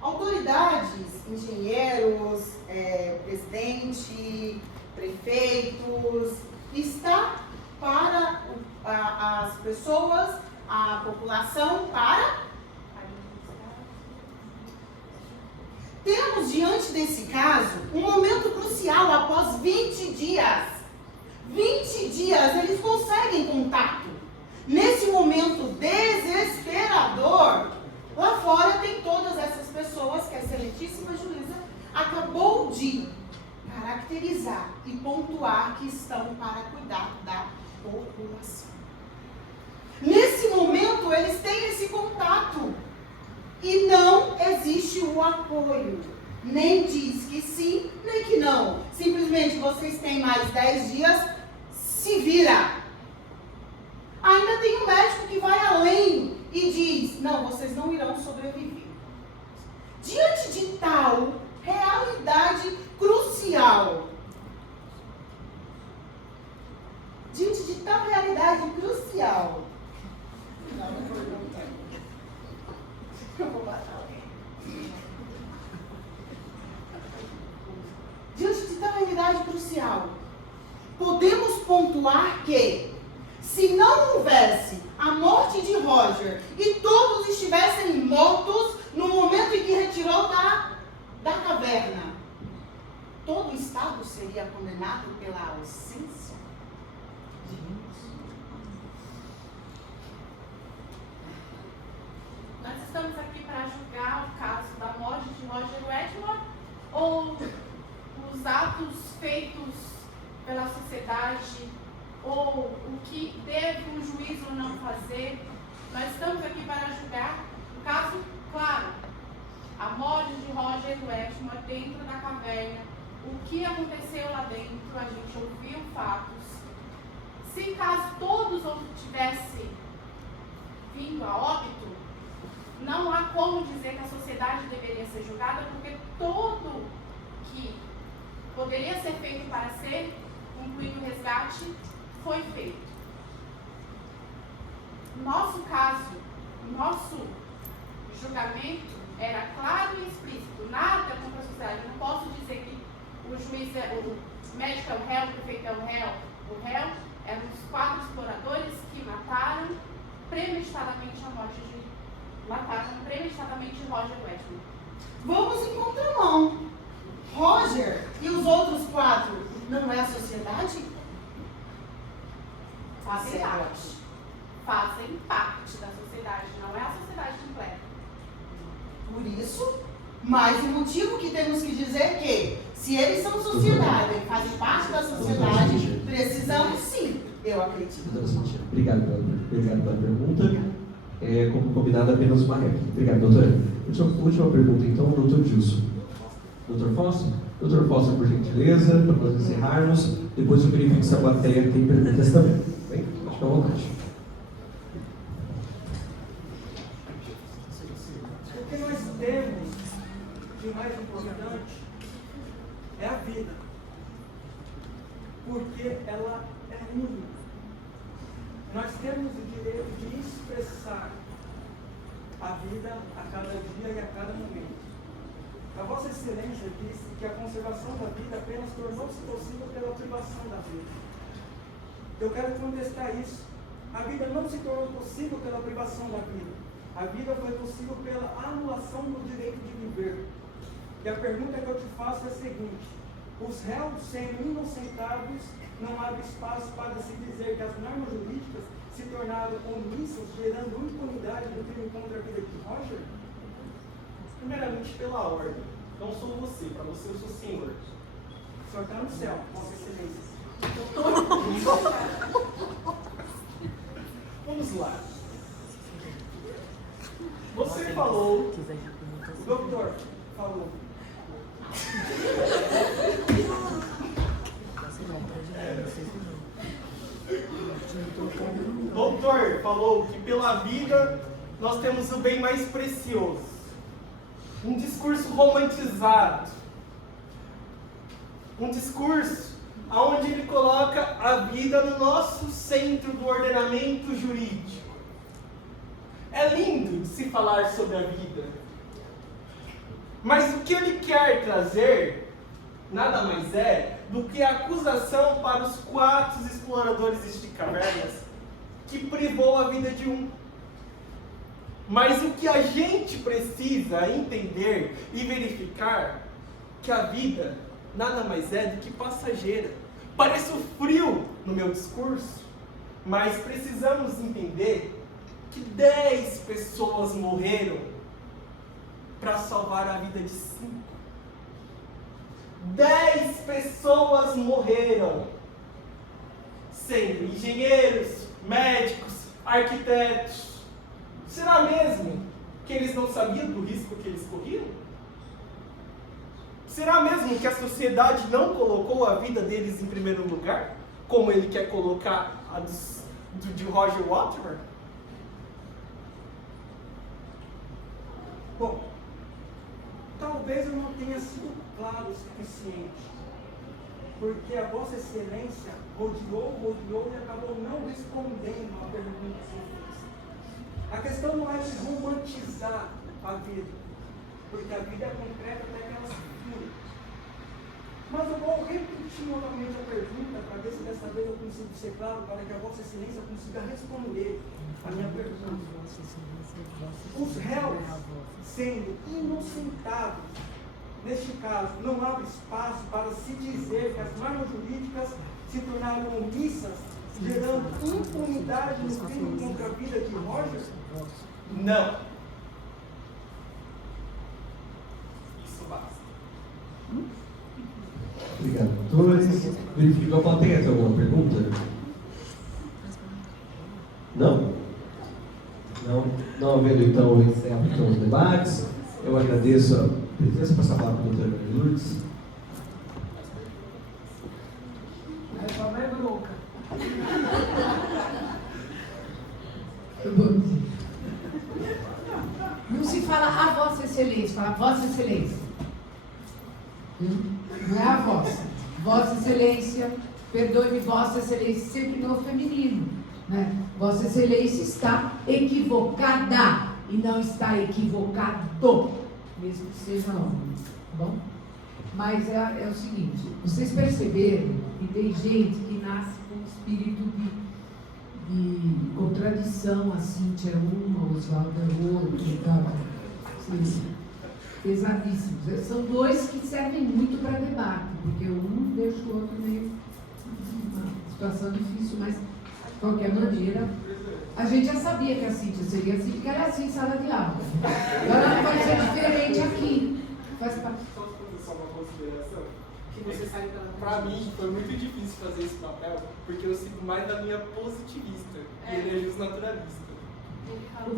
autoridades, engenheiros, presidente, prefeitos, está para as pessoas, a população, para... Temos diante desse caso um momento crucial após 20 dias. 20 dias eles conseguem contato. Nesse momento desesperador, lá fora tem todas essas pessoas que a excelentíssima juíza acabou de caracterizar e pontuar que estão para cuidar da população. Nesse momento eles têm esse contato. E não existe o apoio. Nem diz que sim, nem que não. Simplesmente vocês têm mais 10 dias, se vira. Ainda tem um médico que vai além e diz, não, vocês não irão sobreviver. Diante de tal realidade crucial, eu vou matar alguém. Diante de tal realidade crucial, podemos pontuar que, se não houvesse a morte de Roger e todos estivessem mortos no momento em que retirou da caverna, todo o Estado seria condenado pela ausência de Deus. Nós estamos aqui para julgar o caso da morte de Roger Wedmore ou os atos feitos pela sociedade ou o que deve um juiz ou não fazer. Nós estamos aqui para julgar o caso claro, a morte de Roger Wedmore dentro da caverna, o que aconteceu lá dentro, a gente ouviu fatos. Se caso todos tivessem vindo a óbito, não há como dizer que a sociedade deveria ser julgada, porque tudo que poderia ser feito para ser concluído o resgate foi feito. Nosso caso, nosso julgamento era claro e explícito, nada contra a sociedade. Eu não posso dizer que o juiz, o médico é o réu, o prefeito é o réu. O réu eram os 4 exploradores que mataram premeditadamente Roger Wedmore. Vamos em contramão. Roger e os outros 4 não é a sociedade? Fazem parte. Fazem parte da sociedade, não é a sociedade completa. Por isso, mais um motivo que temos que dizer que, se eles são sociedade e fazem parte da sociedade, precisamos sim, eu acredito. Obrigado pela pergunta. Como convidado, apenas uma réplica. Obrigado, doutora. Última pergunta, então, ao doutor Gilson. Doutor Fossa? Doutor Fossa, por gentileza, para nós encerrarmos. Depois eu verifico se a plateia tem perguntas também. Bem, fica à vontade. O que nós temos de mais importante é a vida. Porque ela é única. Nós temos o direito de expressar a vida a cada dia e a cada momento. A Vossa Excelência disse que a conservação da vida apenas tornou-se possível pela privação da vida. Eu quero contestar isso. A vida não se tornou possível pela privação da vida. A vida foi possível pela anulação do direito de viver. E a pergunta que eu te faço é a seguinte: os réus sendo inocentados, não abre espaço para se dizer que as normas jurídicas se tornaram omissas, gerando impunidade no crime contra a vida de Roger? Primeiramente, pela ordem. Não sou você, para você eu sou senhor. O senhor está no céu, Vossa Excelência. Vamos lá. Você falou, o doutor falou. O doutor falou que pela vida nós temos o bem mais precioso. Um discurso romantizado. Um discurso onde ele coloca a vida no nosso centro do ordenamento jurídico. É lindo de se falar sobre a vida. Mas o que ele quer trazer nada mais é do que a acusação para os 4 exploradores de cavernas que privou a vida de um. Mas o que a gente precisa entender e verificar que a vida nada mais é do que passageira. Parece frio no meu discurso, mas precisamos entender que 10 pessoas morreram para salvar a vida de 5. 10 pessoas morreram, sendo engenheiros, médicos, arquitetos. Será mesmo que eles não sabiam do risco que eles corriam? Será mesmo que a sociedade não colocou a vida deles em primeiro lugar, como ele quer colocar a de Roger Waters? Bom, talvez eu não tenha sido claro o suficiente, porque a Vossa Excelência rodeou e acabou não respondendo a pergunta que eu fiz. A questão não é de romantizar a vida, porque a vida é concreta até que ela se cura. Mas eu vou repetir novamente a pergunta para ver se dessa vez eu consigo ser claro, para que a Vossa Excelência consiga responder a minha pergunta. Os réus sendo inocentados, neste caso, não abre espaço para se dizer que as normas jurídicas se tornaram omissas, gerando impunidade no crime contra a vida de Roger? Não. Isso basta. Obrigado, doutores. Verifica a plateia, tem alguma pergunta? Não? Não havendo, então, eu encerro então os debates. Eu agradeço a presença, passar a palavra para a doutora Maria Lourdes. Aí sua mãe é bronca. Não se fala a Vossa Excelência, fala Vossa Excelência. Não é a vossa. Vossa Excelência, perdoe-me, Vossa Excelência, sempre no feminino. Né? Vossa Excelência está equivocada e não está equivocado, mesmo que seja homem. Tá bom? Mas é o seguinte, vocês perceberam que tem gente que nasce com um espírito de contradição, a Cíntia é uma, o Oswaldo é outra e tal. Pesadíssimos. São dois que servem muito para debate, porque um deixa o outro meio uma situação difícil, mas de qualquer maneira, a gente já sabia que a Cíntia seria assim, porque ela é assim em sala de aula. Ela não vai ser diferente aqui. Faz parte. Só uma consideração. Que você sabe para mim foi muito difícil fazer esse papel, porque eu sigo mais da minha positivista e ele é justnaturalista. O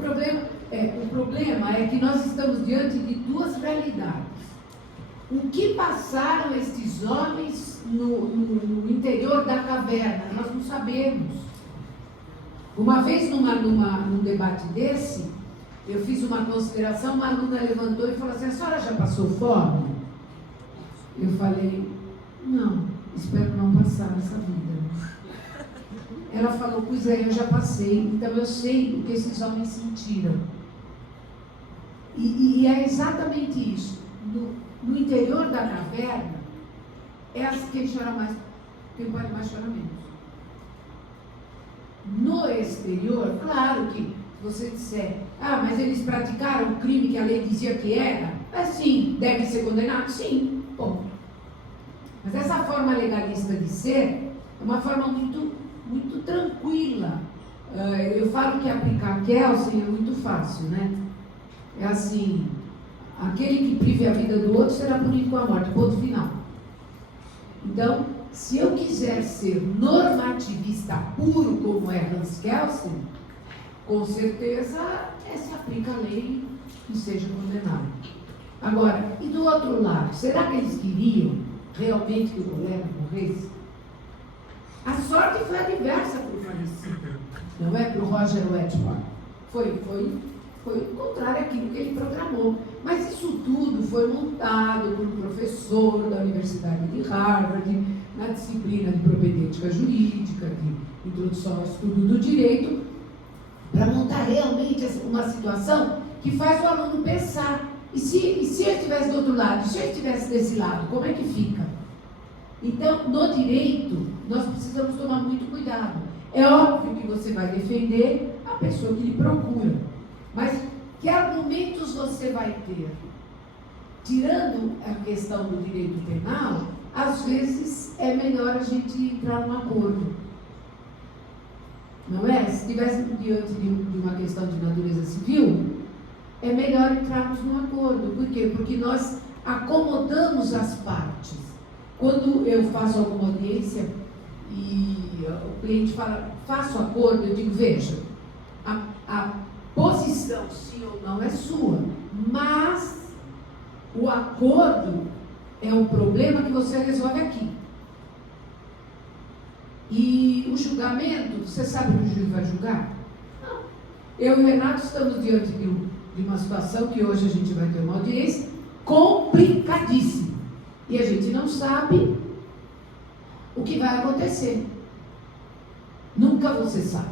problema é que nós estamos diante de duas realidades. O que passaram estes homens no interior da caverna, nós não sabemos. Uma vez num debate desse, eu fiz uma consideração, uma aluna levantou e falou assim, a senhora já passou fome? Eu falei, não, espero não passar essa vida. Ela falou, pois é, eu já passei, então eu sei o que esses homens sentiram. E é exatamente isso. No interior da caverna, é quem chora mais, quem pode mais chorar menos. No exterior, claro que você disser, mas eles praticaram o crime que a lei dizia que era, sim, deve ser condenado, sim, ponto. Mas essa forma legalista de ser é uma forma muito tranquila. Eu falo que aplicar Kelsen é muito fácil, né? É assim, aquele que prive a vida do outro será punido com a morte, ponto final. Então, se eu quiser ser normativista puro, como é Hans Kelsen, com certeza se aplica a lei e seja condenado. Agora, e do outro lado, será que eles queriam realmente que o governo morresse? A sorte foi adversa para o falecido, não é para o Roger Wedgwood. Foi contrário àquilo que ele programou. Mas isso tudo foi montado por um professor da Universidade de Harvard, na disciplina de propedêutica jurídica, de introdução ao estudo do direito, para montar realmente uma situação que faz o aluno pensar. E se eu estivesse do outro lado? E se eu estivesse desse lado? Como é que fica? Então, no direito, nós precisamos tomar muito cuidado. É óbvio que você vai defender a pessoa que lhe procura. Mas que argumentos você vai ter? Tirando a questão do direito penal, às vezes é melhor a gente entrar num acordo. Não é? Se estivéssemos diante de uma questão de natureza civil, é melhor entrarmos num acordo. Por quê? Porque nós acomodamos as partes. Quando eu faço alguma audiência e o cliente fala, faço acordo, eu digo, veja, a posição sim ou não é sua, mas o acordo é um problema que você resolve aqui. E o julgamento, você sabe o que o juiz vai julgar? Não. Eu e o Renato estamos diante de uma situação que hoje a gente vai ter uma audiência complicadíssima. E a gente não sabe o que vai acontecer. Nunca você sabe.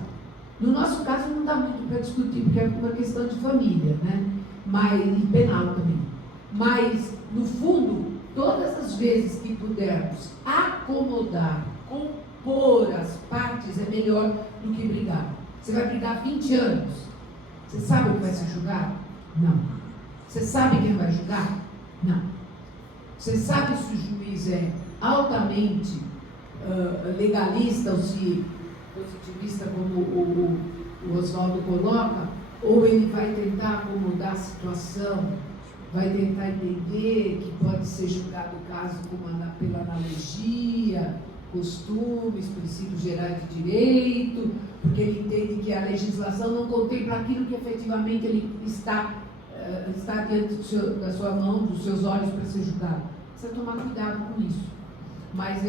No nosso caso não dá muito para discutir, porque é uma questão de família, né? E penal também. Mas, no fundo, todas as vezes que pudermos acomodar, compor as partes, é melhor do que brigar. Você vai brigar 20 anos. Você sabe o que vai ser julgado? Não. Você sabe quem vai julgar? Não. Você sabe se o juiz é altamente legalista ou se positivista, como o Oswaldo coloca, ou ele vai tentar acomodar a situação, vai tentar entender que pode ser julgado o caso pela analogia, costumes, princípios gerais de direito, porque ele entende que a legislação não contempla aquilo que efetivamente ele está diante da sua mão, dos seus olhos para ser julgado. Precisa tomar cuidado com isso. Mas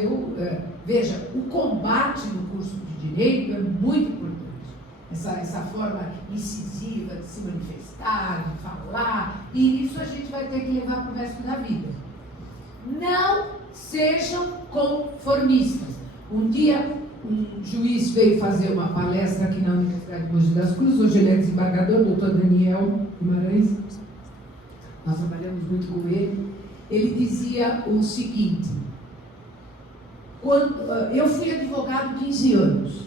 veja, o combate no curso de Direito é muito importante. Essa forma incisiva de se manifestar, de falar, e isso a gente vai ter que levar para o resto da vida. Não sejam conformistas. Um dia, um juiz veio fazer uma palestra aqui na Universidade de Mogi das Cruzes, hoje ele é desembargador, doutor Daniel Guimarães, nós trabalhamos muito com ele. Ele dizia o seguinte: eu fui advogado 15 anos,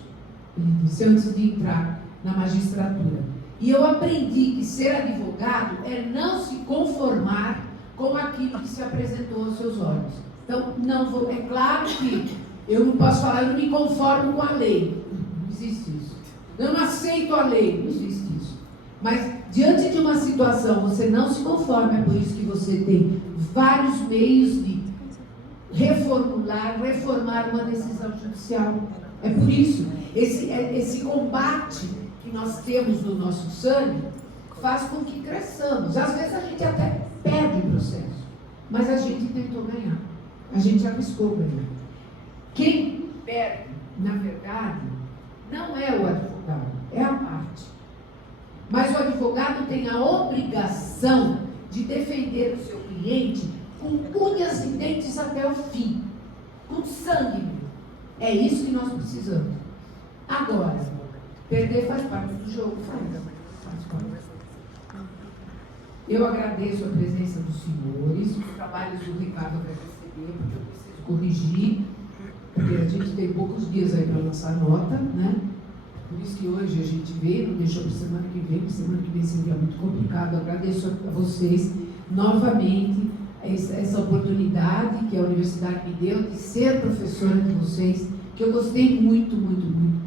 ele disse, antes de entrar na magistratura, e eu aprendi que ser advogado é não se conformar com aquilo que se apresentou aos seus olhos. Então, é claro que eu não posso falar, eu não me conformo com a lei, não existe isso. Eu não aceito a lei, não existe isso. Mas, diante de uma situação, você não se conforma, é por isso que você tem vários meios de reformar uma decisão judicial. É por isso, esse combate que nós temos no nosso sangue faz com que cresçamos. Às vezes a gente até perde o processo, mas a gente tentou ganhar, a gente arriscou ganhar. Quem perde, na verdade, não é o advogado, é a parte. Mas o advogado tem a obrigação de defender o seu cliente com unhas e dentes até o fim, com sangue. É isso que nós precisamos. Agora, perder faz parte do jogo, faz parte. Eu agradeço a presença dos senhores, os trabalhos do Ricardo vai receber, porque eu preciso corrigir, porque a gente tem poucos dias aí para lançar nota, né? Por isso que hoje a gente veio, não deixou para semana que vem, porque semana que vem seria muito complicado. Eu agradeço a vocês novamente essa oportunidade que a universidade me deu de ser professora de vocês, que eu gostei muito, muito, muito.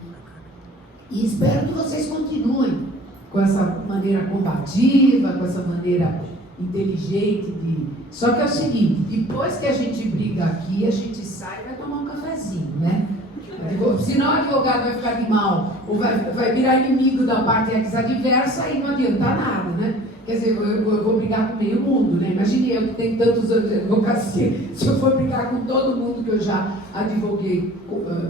E espero que vocês continuem com essa maneira combativa, com essa maneira inteligente de... Só que é o seguinte, depois que a gente briga aqui, a gente sai e vai tomar um cafezinho, né? Senão o advogado vai ficar de mal, ou vai virar inimigo da parte adversa, aí não adianta nada, né? Quer dizer, eu vou brigar com meio mundo, né? Imagine eu que tenho tantos anos de advocacia, se eu for brigar com todo mundo que eu já advoguei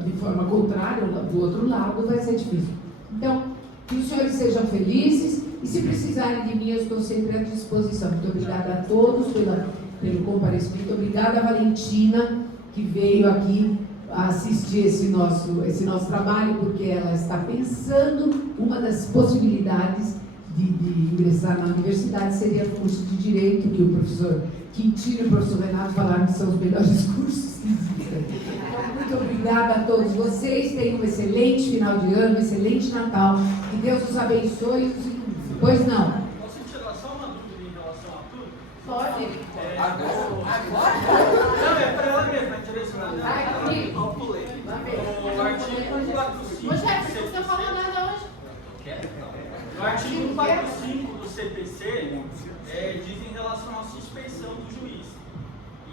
de forma contrária, do outro lado, vai ser difícil. Então, que os senhores sejam felizes, e se precisarem de mim, eu estou sempre à disposição. Muito obrigada a todos pelo comparecimento. Obrigada a Valentina, que veio aqui assistir esse nosso trabalho, porque ela está pensando uma das possibilidades de ingressar na universidade seria o curso de Direito, que o professor Quintino e o professor Renato falaram que são os melhores cursos que existem. Então, muito obrigada a todos vocês. Tenham um excelente final de ano, um excelente Natal. Que Deus os abençoe e os ilumine. Pois não? Posso tirar só uma dúvida em relação a tudo? Pode. Agora? Não, é para ela mesma, é direcionada. Eu pulei. O artigo 45. Ô, chefe, você não falou nada hoje. No artigo 45 do CPC, diz em relação à suspeição do juiz,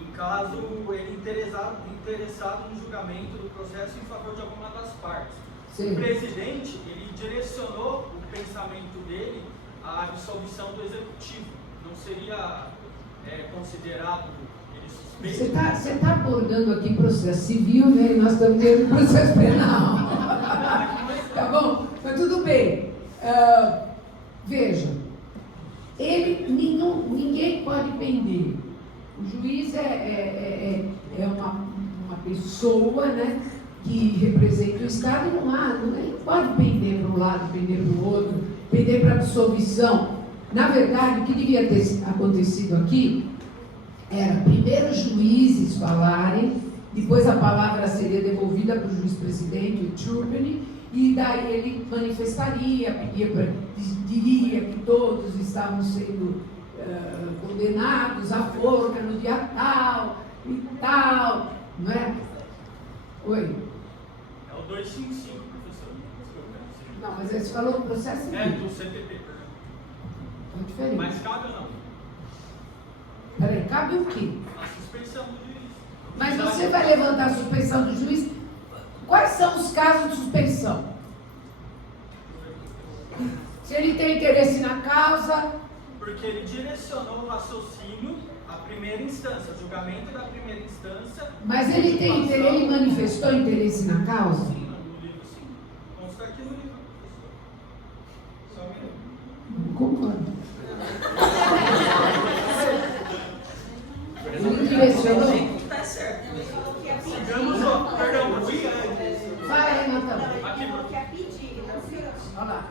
em caso ele interessado no julgamento do processo em favor de alguma das partes. Sim. O presidente, ele direcionou o pensamento dele à absolvição do executivo. Não seria considerado ele suspeito? Você tá abordando aqui processo civil, né? E nós estamos tendo processo penal. Tá bom? Mas tudo bem. Veja, ninguém pode pender. O juiz é uma pessoa, né, que representa o Estado e não pode pender para um lado, pender para o outro, pender para absolvição. Na verdade, o que devia ter acontecido aqui era primeiro os juízes falarem, depois a palavra seria devolvida para o juiz-presidente, o Trupani, e daí ele manifestaria, diria que todos estavam sendo condenados à forca no dia tal e tal, não é? Oi? É o 255, professor. Não, mas você falou do processo civil. Do CPP. É diferente. Mas cabe ou não? Peraí, cabe o quê? A suspeição do juiz. Mas você vai levantar a suspeição do juiz? Quais são os casos de suspeição? Se ele tem interesse na causa... Porque ele direcionou o raciocínio à primeira instância, julgamento da primeira instância... Mas ele manifestou interesse na causa? Sim, no livro sim. Consta aqui no livro. Só um minuto. Não concordo. Ele direcionou? Tá certo. Digamos, perdão, Vai aí, Natal. Aqui, olha lá.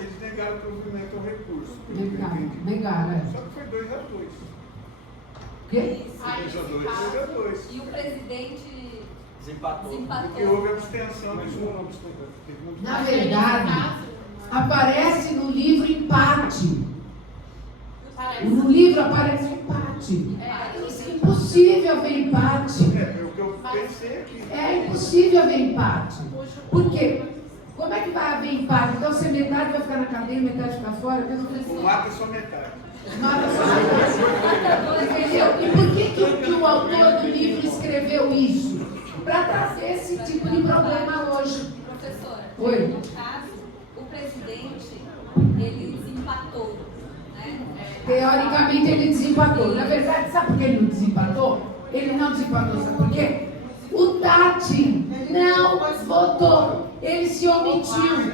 Eles negaram o provimento ao recurso. Negaram, é. Só que foi 2-2. O quê? 2-2. E o presidente desempatou. Porque houve abstenção de uma. Na verdade, aparece no livro empate. No livro aparece empate. É impossível haver empate. É o que eu pensei aqui. É impossível haver empate. Por quê? Como é que vai haver empate? Então, se metade vai ficar na cadeia, metade ficar fora? Mata só metade. Mata só metade. Entendeu? E por que o autor do livro escreveu isso? Para trazer esse tipo de problema hoje. Professora, Oi. no caso, o presidente, ele desempatou, né? Teoricamente ele desempatou. Na verdade, sabe por que ele não desempatou? Ele não desempatou, sabe por quê? O Tati não votou. Ele se omitiu. Ele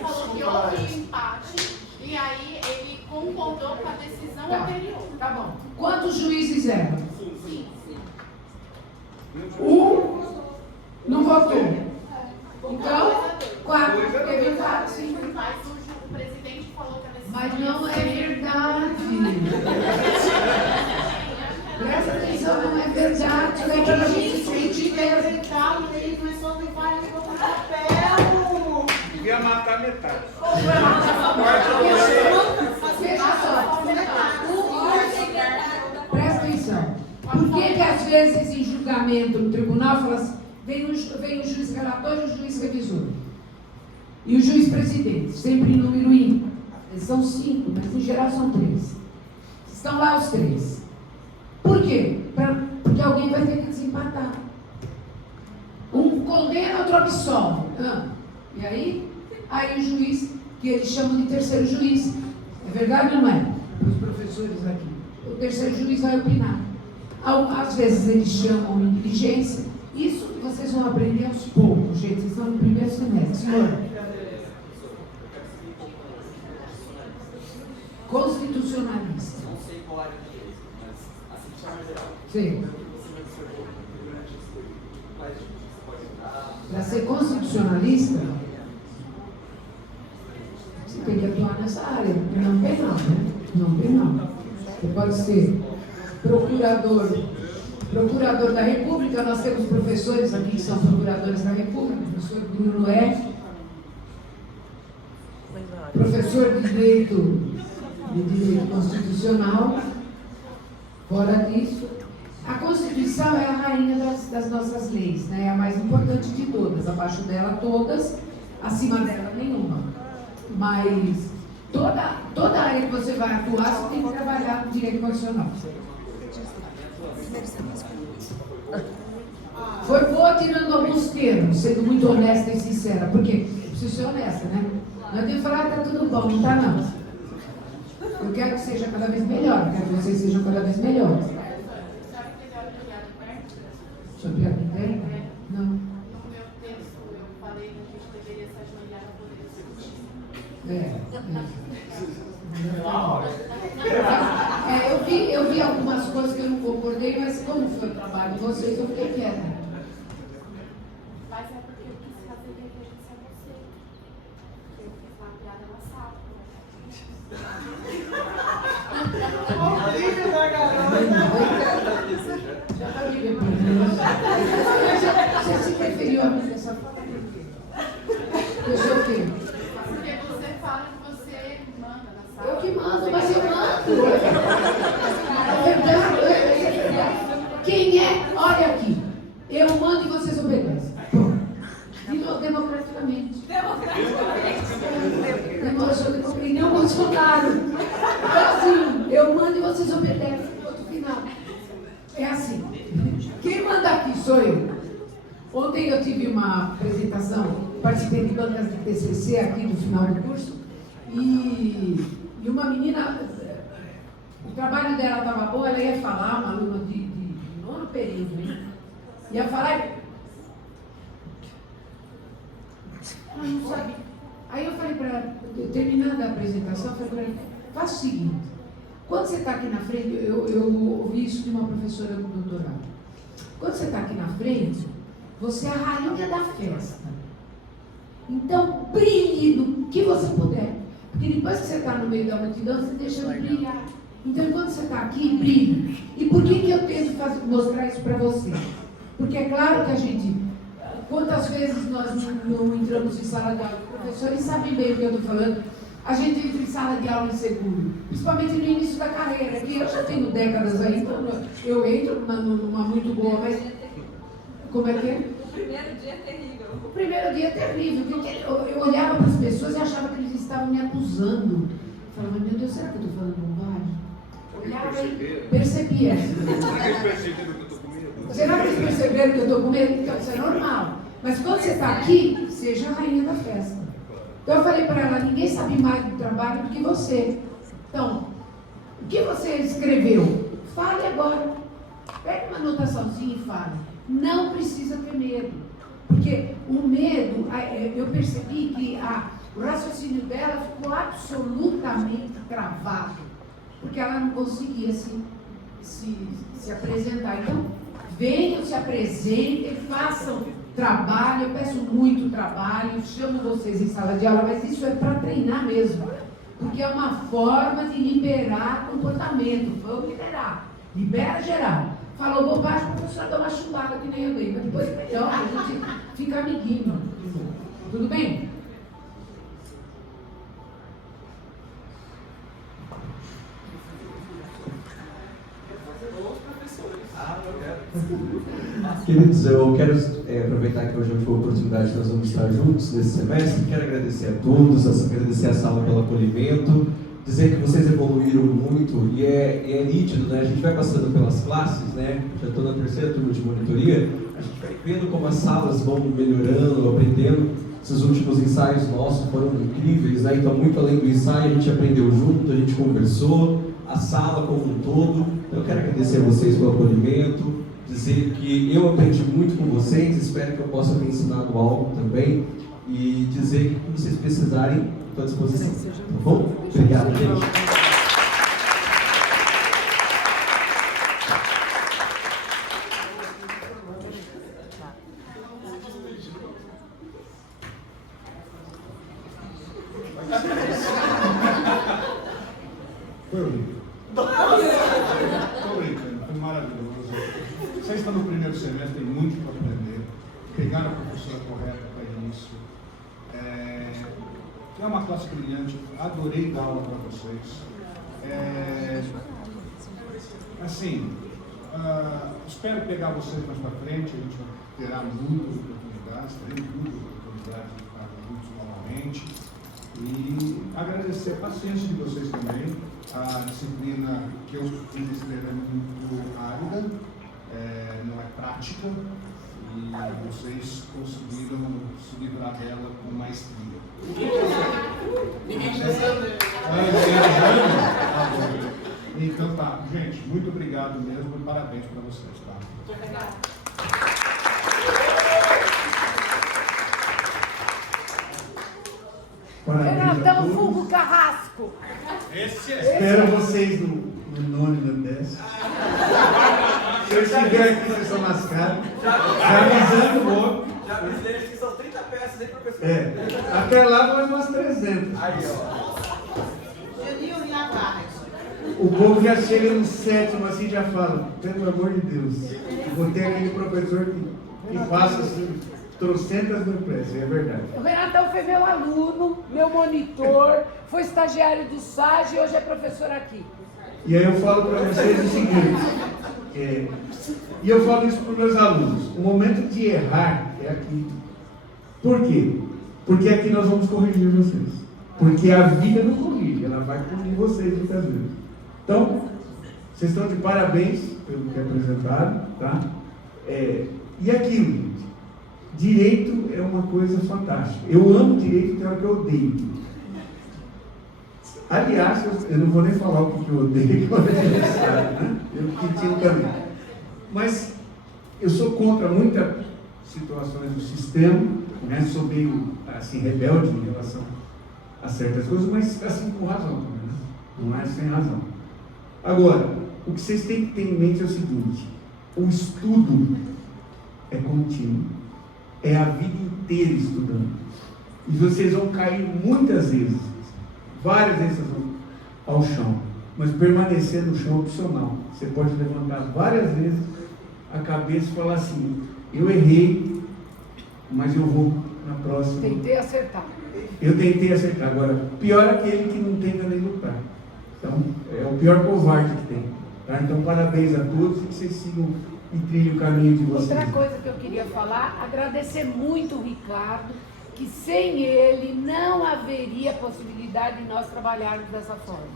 falou que houve empate e aí ele concordou com a decisão anterior. Tá bom. Quantos juízes eram? Sim. Um não votou. Então, 4. Teve empate, sim. Mas o presidente falou que a decisão... Mas não é verdade. Presta atenção, não é verdade. Não é para a gente discutir mesmo. Ele começou a levar ele para o papel. Devia matar metade. Veja só. Presta atenção. Por que às vezes em julgamento no tribunal fala assim, vem o juiz relator e o juiz revisor? E o juiz presidente, sempre em número ímpar. Eles são 5, mas em geral são 3. Estão lá os 3. Por quê? Porque alguém vai ter que desempatar. Um condena, outro absolve. E aí o juiz, que eles chamam de terceiro juiz. É verdade ou não é? Os professores aqui. O terceiro juiz vai opinar. Às vezes eles chamam de diligência. Isso vocês vão aprender aos poucos, gente. Vocês estão no primeiro semestre. Senhor. Constitucionalista. Não sei qual área de direito, mas assim que chama geral. Sim. Para ser constitucionalista, tem que atuar nessa área, não penal, né? Não penal. Você pode ser procurador da República, nós temos professores aqui que são procuradores da República, o professor Bruno é professor de Direito Constitucional. Fora disso, a Constituição é a rainha das nossas leis, né? É a mais importante de todas, abaixo dela todas, acima dela nenhuma. Mas toda área que você vai atuar, você tem que trabalhar no direito constitucional. Foi boa tirando alguns termos, sendo muito honesta e sincera, porque eu preciso ser honesta, né? Não adianta falar, tá tudo bom, não tá não. Eu quero que seja cada vez melhor, eu quero que vocês sejam cada vez melhores. Sobre a interna? Não. No meu texto eu falei que a gente deveria se ajoelhar para poder discutir. Eu vi algumas coisas que eu não concordei, mas como foi o trabalho de vocês, eu fiquei quieta. Mas é porque eu quis fazer referência a você. Eu fiz uma piada na sala. Horrível da garota. Já tá me Você se referiu a mim dessa forma? Eu sou o quê? Porque você fala que você manda na sala. Eu que mando, mas eu mando. É verdade. Quem é? Olha aqui. Eu mando e vocês obedecem. Democraticamente. Democraticamente. Não Bolsonaro. Assim, eu mando e vocês obedecem. Ponto final. É assim. Quem manda aqui sou eu. Ontem eu tive uma apresentação, participei de bancas de TCC aqui no final do curso, e uma menina, o trabalho dela estava bom, ela ia falar, uma aluna de nono período, hein? Ia falar, ela não sabe. Aí eu falei para ela, terminando a apresentação, eu falei para ela, faça o seguinte, quando você está aqui na frente, eu ouvi isso de uma professora do doutorado, quando você está aqui na frente, você é a rainha da festa. Então, brilhe no que você puder. Porque depois que você está no meio da multidão, você deixa de brilhar. Então, quando você está aqui, brilhe. E por que eu tento mostrar isso para você? Porque é claro que a gente... Quantas vezes nós não entramos em sala de aula? Os professores sabem bem o que eu estou falando. A gente entra em sala de aula inseguro. Principalmente no início da carreira. Que eu já tenho décadas aí, então eu entro numa muito boa, mas... Como é que é? O primeiro dia é terrível. O primeiro dia é terrível, porque eu olhava para as pessoas e achava que eles estavam me acusando. Eu falava, meu Deus, será que eu estou falando bobagem? Olhava e percebia. Será que eles perceberam que eu estou com medo? Será que eles perceberam que eu estou com medo? Então, isso é normal. Mas quando você está aqui, seja a rainha da festa. Então eu falei para ela, ninguém sabe mais do trabalho do que você. Então, o que você escreveu? Fale agora. Pegue uma anotaçãozinha e fale. Não precisa ter medo, porque o medo, eu percebi que o raciocínio dela ficou absolutamente travado, porque ela não conseguia se apresentar. Então, venham, se apresentem, façam trabalho, eu peço muito trabalho, chamo vocês em sala de aula, mas isso é para treinar mesmo, porque é uma forma de liberar comportamento. Vamos liberar, libera geral. Falou bobagem, o professor dá uma chumbada que nem eu dei, mas depois é melhor, a gente fica amiguinho. Tudo bem? Queridos, eu quero aproveitar que hoje eu tive a oportunidade de nós vamos estar juntos nesse semestre. Quero agradecer a todos, agradecer a sala pelo acolhimento, dizer que vocês evoluíram muito e é nítido, né? A gente vai passando pelas classes, né? Já estou na terceira turma de monitoria, a gente vai vendo como as salas vão melhorando, aprendendo. Esses últimos ensaios nossos foram incríveis, né? Então, muito além do ensaio, a gente aprendeu junto, a gente conversou, a sala como um todo. Então, eu quero agradecer a vocês pelo acolhimento, dizer que eu aprendi muito com vocês, espero que eu possa ter ensinado algo também e dizer que o que vocês precisarem, estou à disposição. Tá bom? Obrigado, gente. Vai. professora correta para isso. É uma classe brilhante, adorei dar aula para vocês. Espero pegar vocês mais para frente, a gente terá muitas oportunidades, teremos muitas oportunidades de ficar juntos novamente. E agradecer a paciência de vocês também. A disciplina que eu fiz é muito árida, não é prática, e vocês conseguiram se livrar dela com maestria. Então tá, gente, muito obrigado mesmo e parabéns para vocês, tá? Renatão Fulgo Carrasco. Espero vocês no nono e no 10. Se eu estiver aqui, vocês são mascados. Já avisando logo. Já avisei que são 30 peças aí, professor. Até lá vai umas 300. Aí, ó. O povo já chega no sétimo assim e já fala, pelo amor de Deus, vou ter aquele professor que passa assim, trocentas mil peças, é verdade. O Renatão foi meu aluno, meu monitor, foi estagiário do SAG e hoje é professor aqui. E aí eu falo para vocês o seguinte, e eu falo isso para os meus alunos, o momento de errar é aqui. Por quê? Porque aqui nós vamos corrigir vocês. Porque a vida não corrige, ela vai corrigir vocês muitas vezes. Então, vocês estão de parabéns pelo que apresentaram, tá? E aquilo, gente, direito é uma coisa fantástica. Eu amo direito, tem hora que eu odeio. Aliás, eu não vou nem falar o que eu odeio, que eu né? Eu critico também. Mas eu sou contra muitas situações do sistema, né? Sou meio assim, rebelde em relação a certas coisas, mas assim com razão também, né? Não é sem razão. Agora, o que vocês têm que ter em mente é o seguinte: o estudo é contínuo, é a vida inteira estudando, e vocês vão cair muitas vezes, várias vezes ao chão, mas permanecer no chão é opcional. Você pode levantar várias vezes a cabeça e falar assim: eu errei, mas eu vou na próxima. Tentei acertar. Eu tentei acertar. Agora, pior é aquele que não tenta nem lutar. Então, é o pior covarde que tem. Tá? Então, parabéns a todos e que vocês sigam e trilhem o caminho de vocês. Outra coisa que eu queria falar, agradecer muito o Ricardo, que sem ele não haveria possibilidade de nós trabalharmos dessa forma.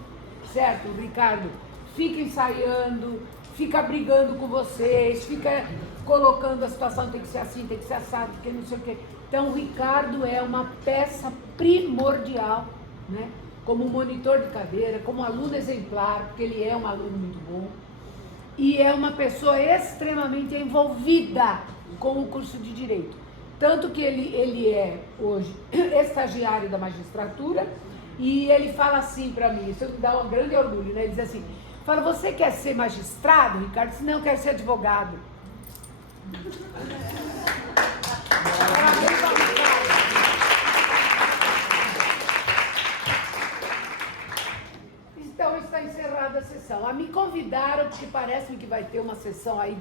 Certo, Ricardo? Fica ensaiando, fica brigando com vocês, fica colocando a situação, tem que ser assim, tem que ser assado, porque não sei o quê. Então, o Ricardo é uma peça primordial, né? Como monitor de cadeira, como aluno exemplar, porque ele é um aluno muito bom, e é uma pessoa extremamente envolvida com o curso de Direito. Tanto que ele é, hoje, estagiário da magistratura, e ele fala assim para mim, isso me dá um grande orgulho, né? Ele diz assim, fala, você quer ser magistrado, Ricardo? Eu disse, não, eu quero ser advogado. Então está encerrada a sessão. Me convidaram, porque parece-me que vai ter uma sessão aí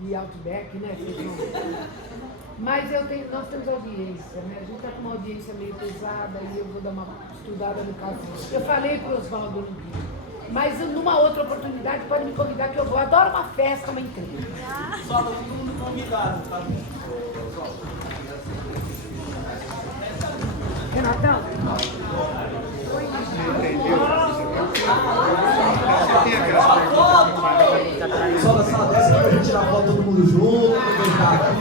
de Outback, né? Mas nós temos audiência, né? A gente está com uma audiência meio pesada e eu vou dar uma estudada no caso. Eu falei para o Oswaldo no vídeo. Mas numa outra oportunidade pode me convidar que eu vou. Adoro uma festa, uma entrega. Só todo mundo convidado, tá? Renatão? Só da sala dessa pra gente tirar foto todo mundo junto, aproveitar aqui.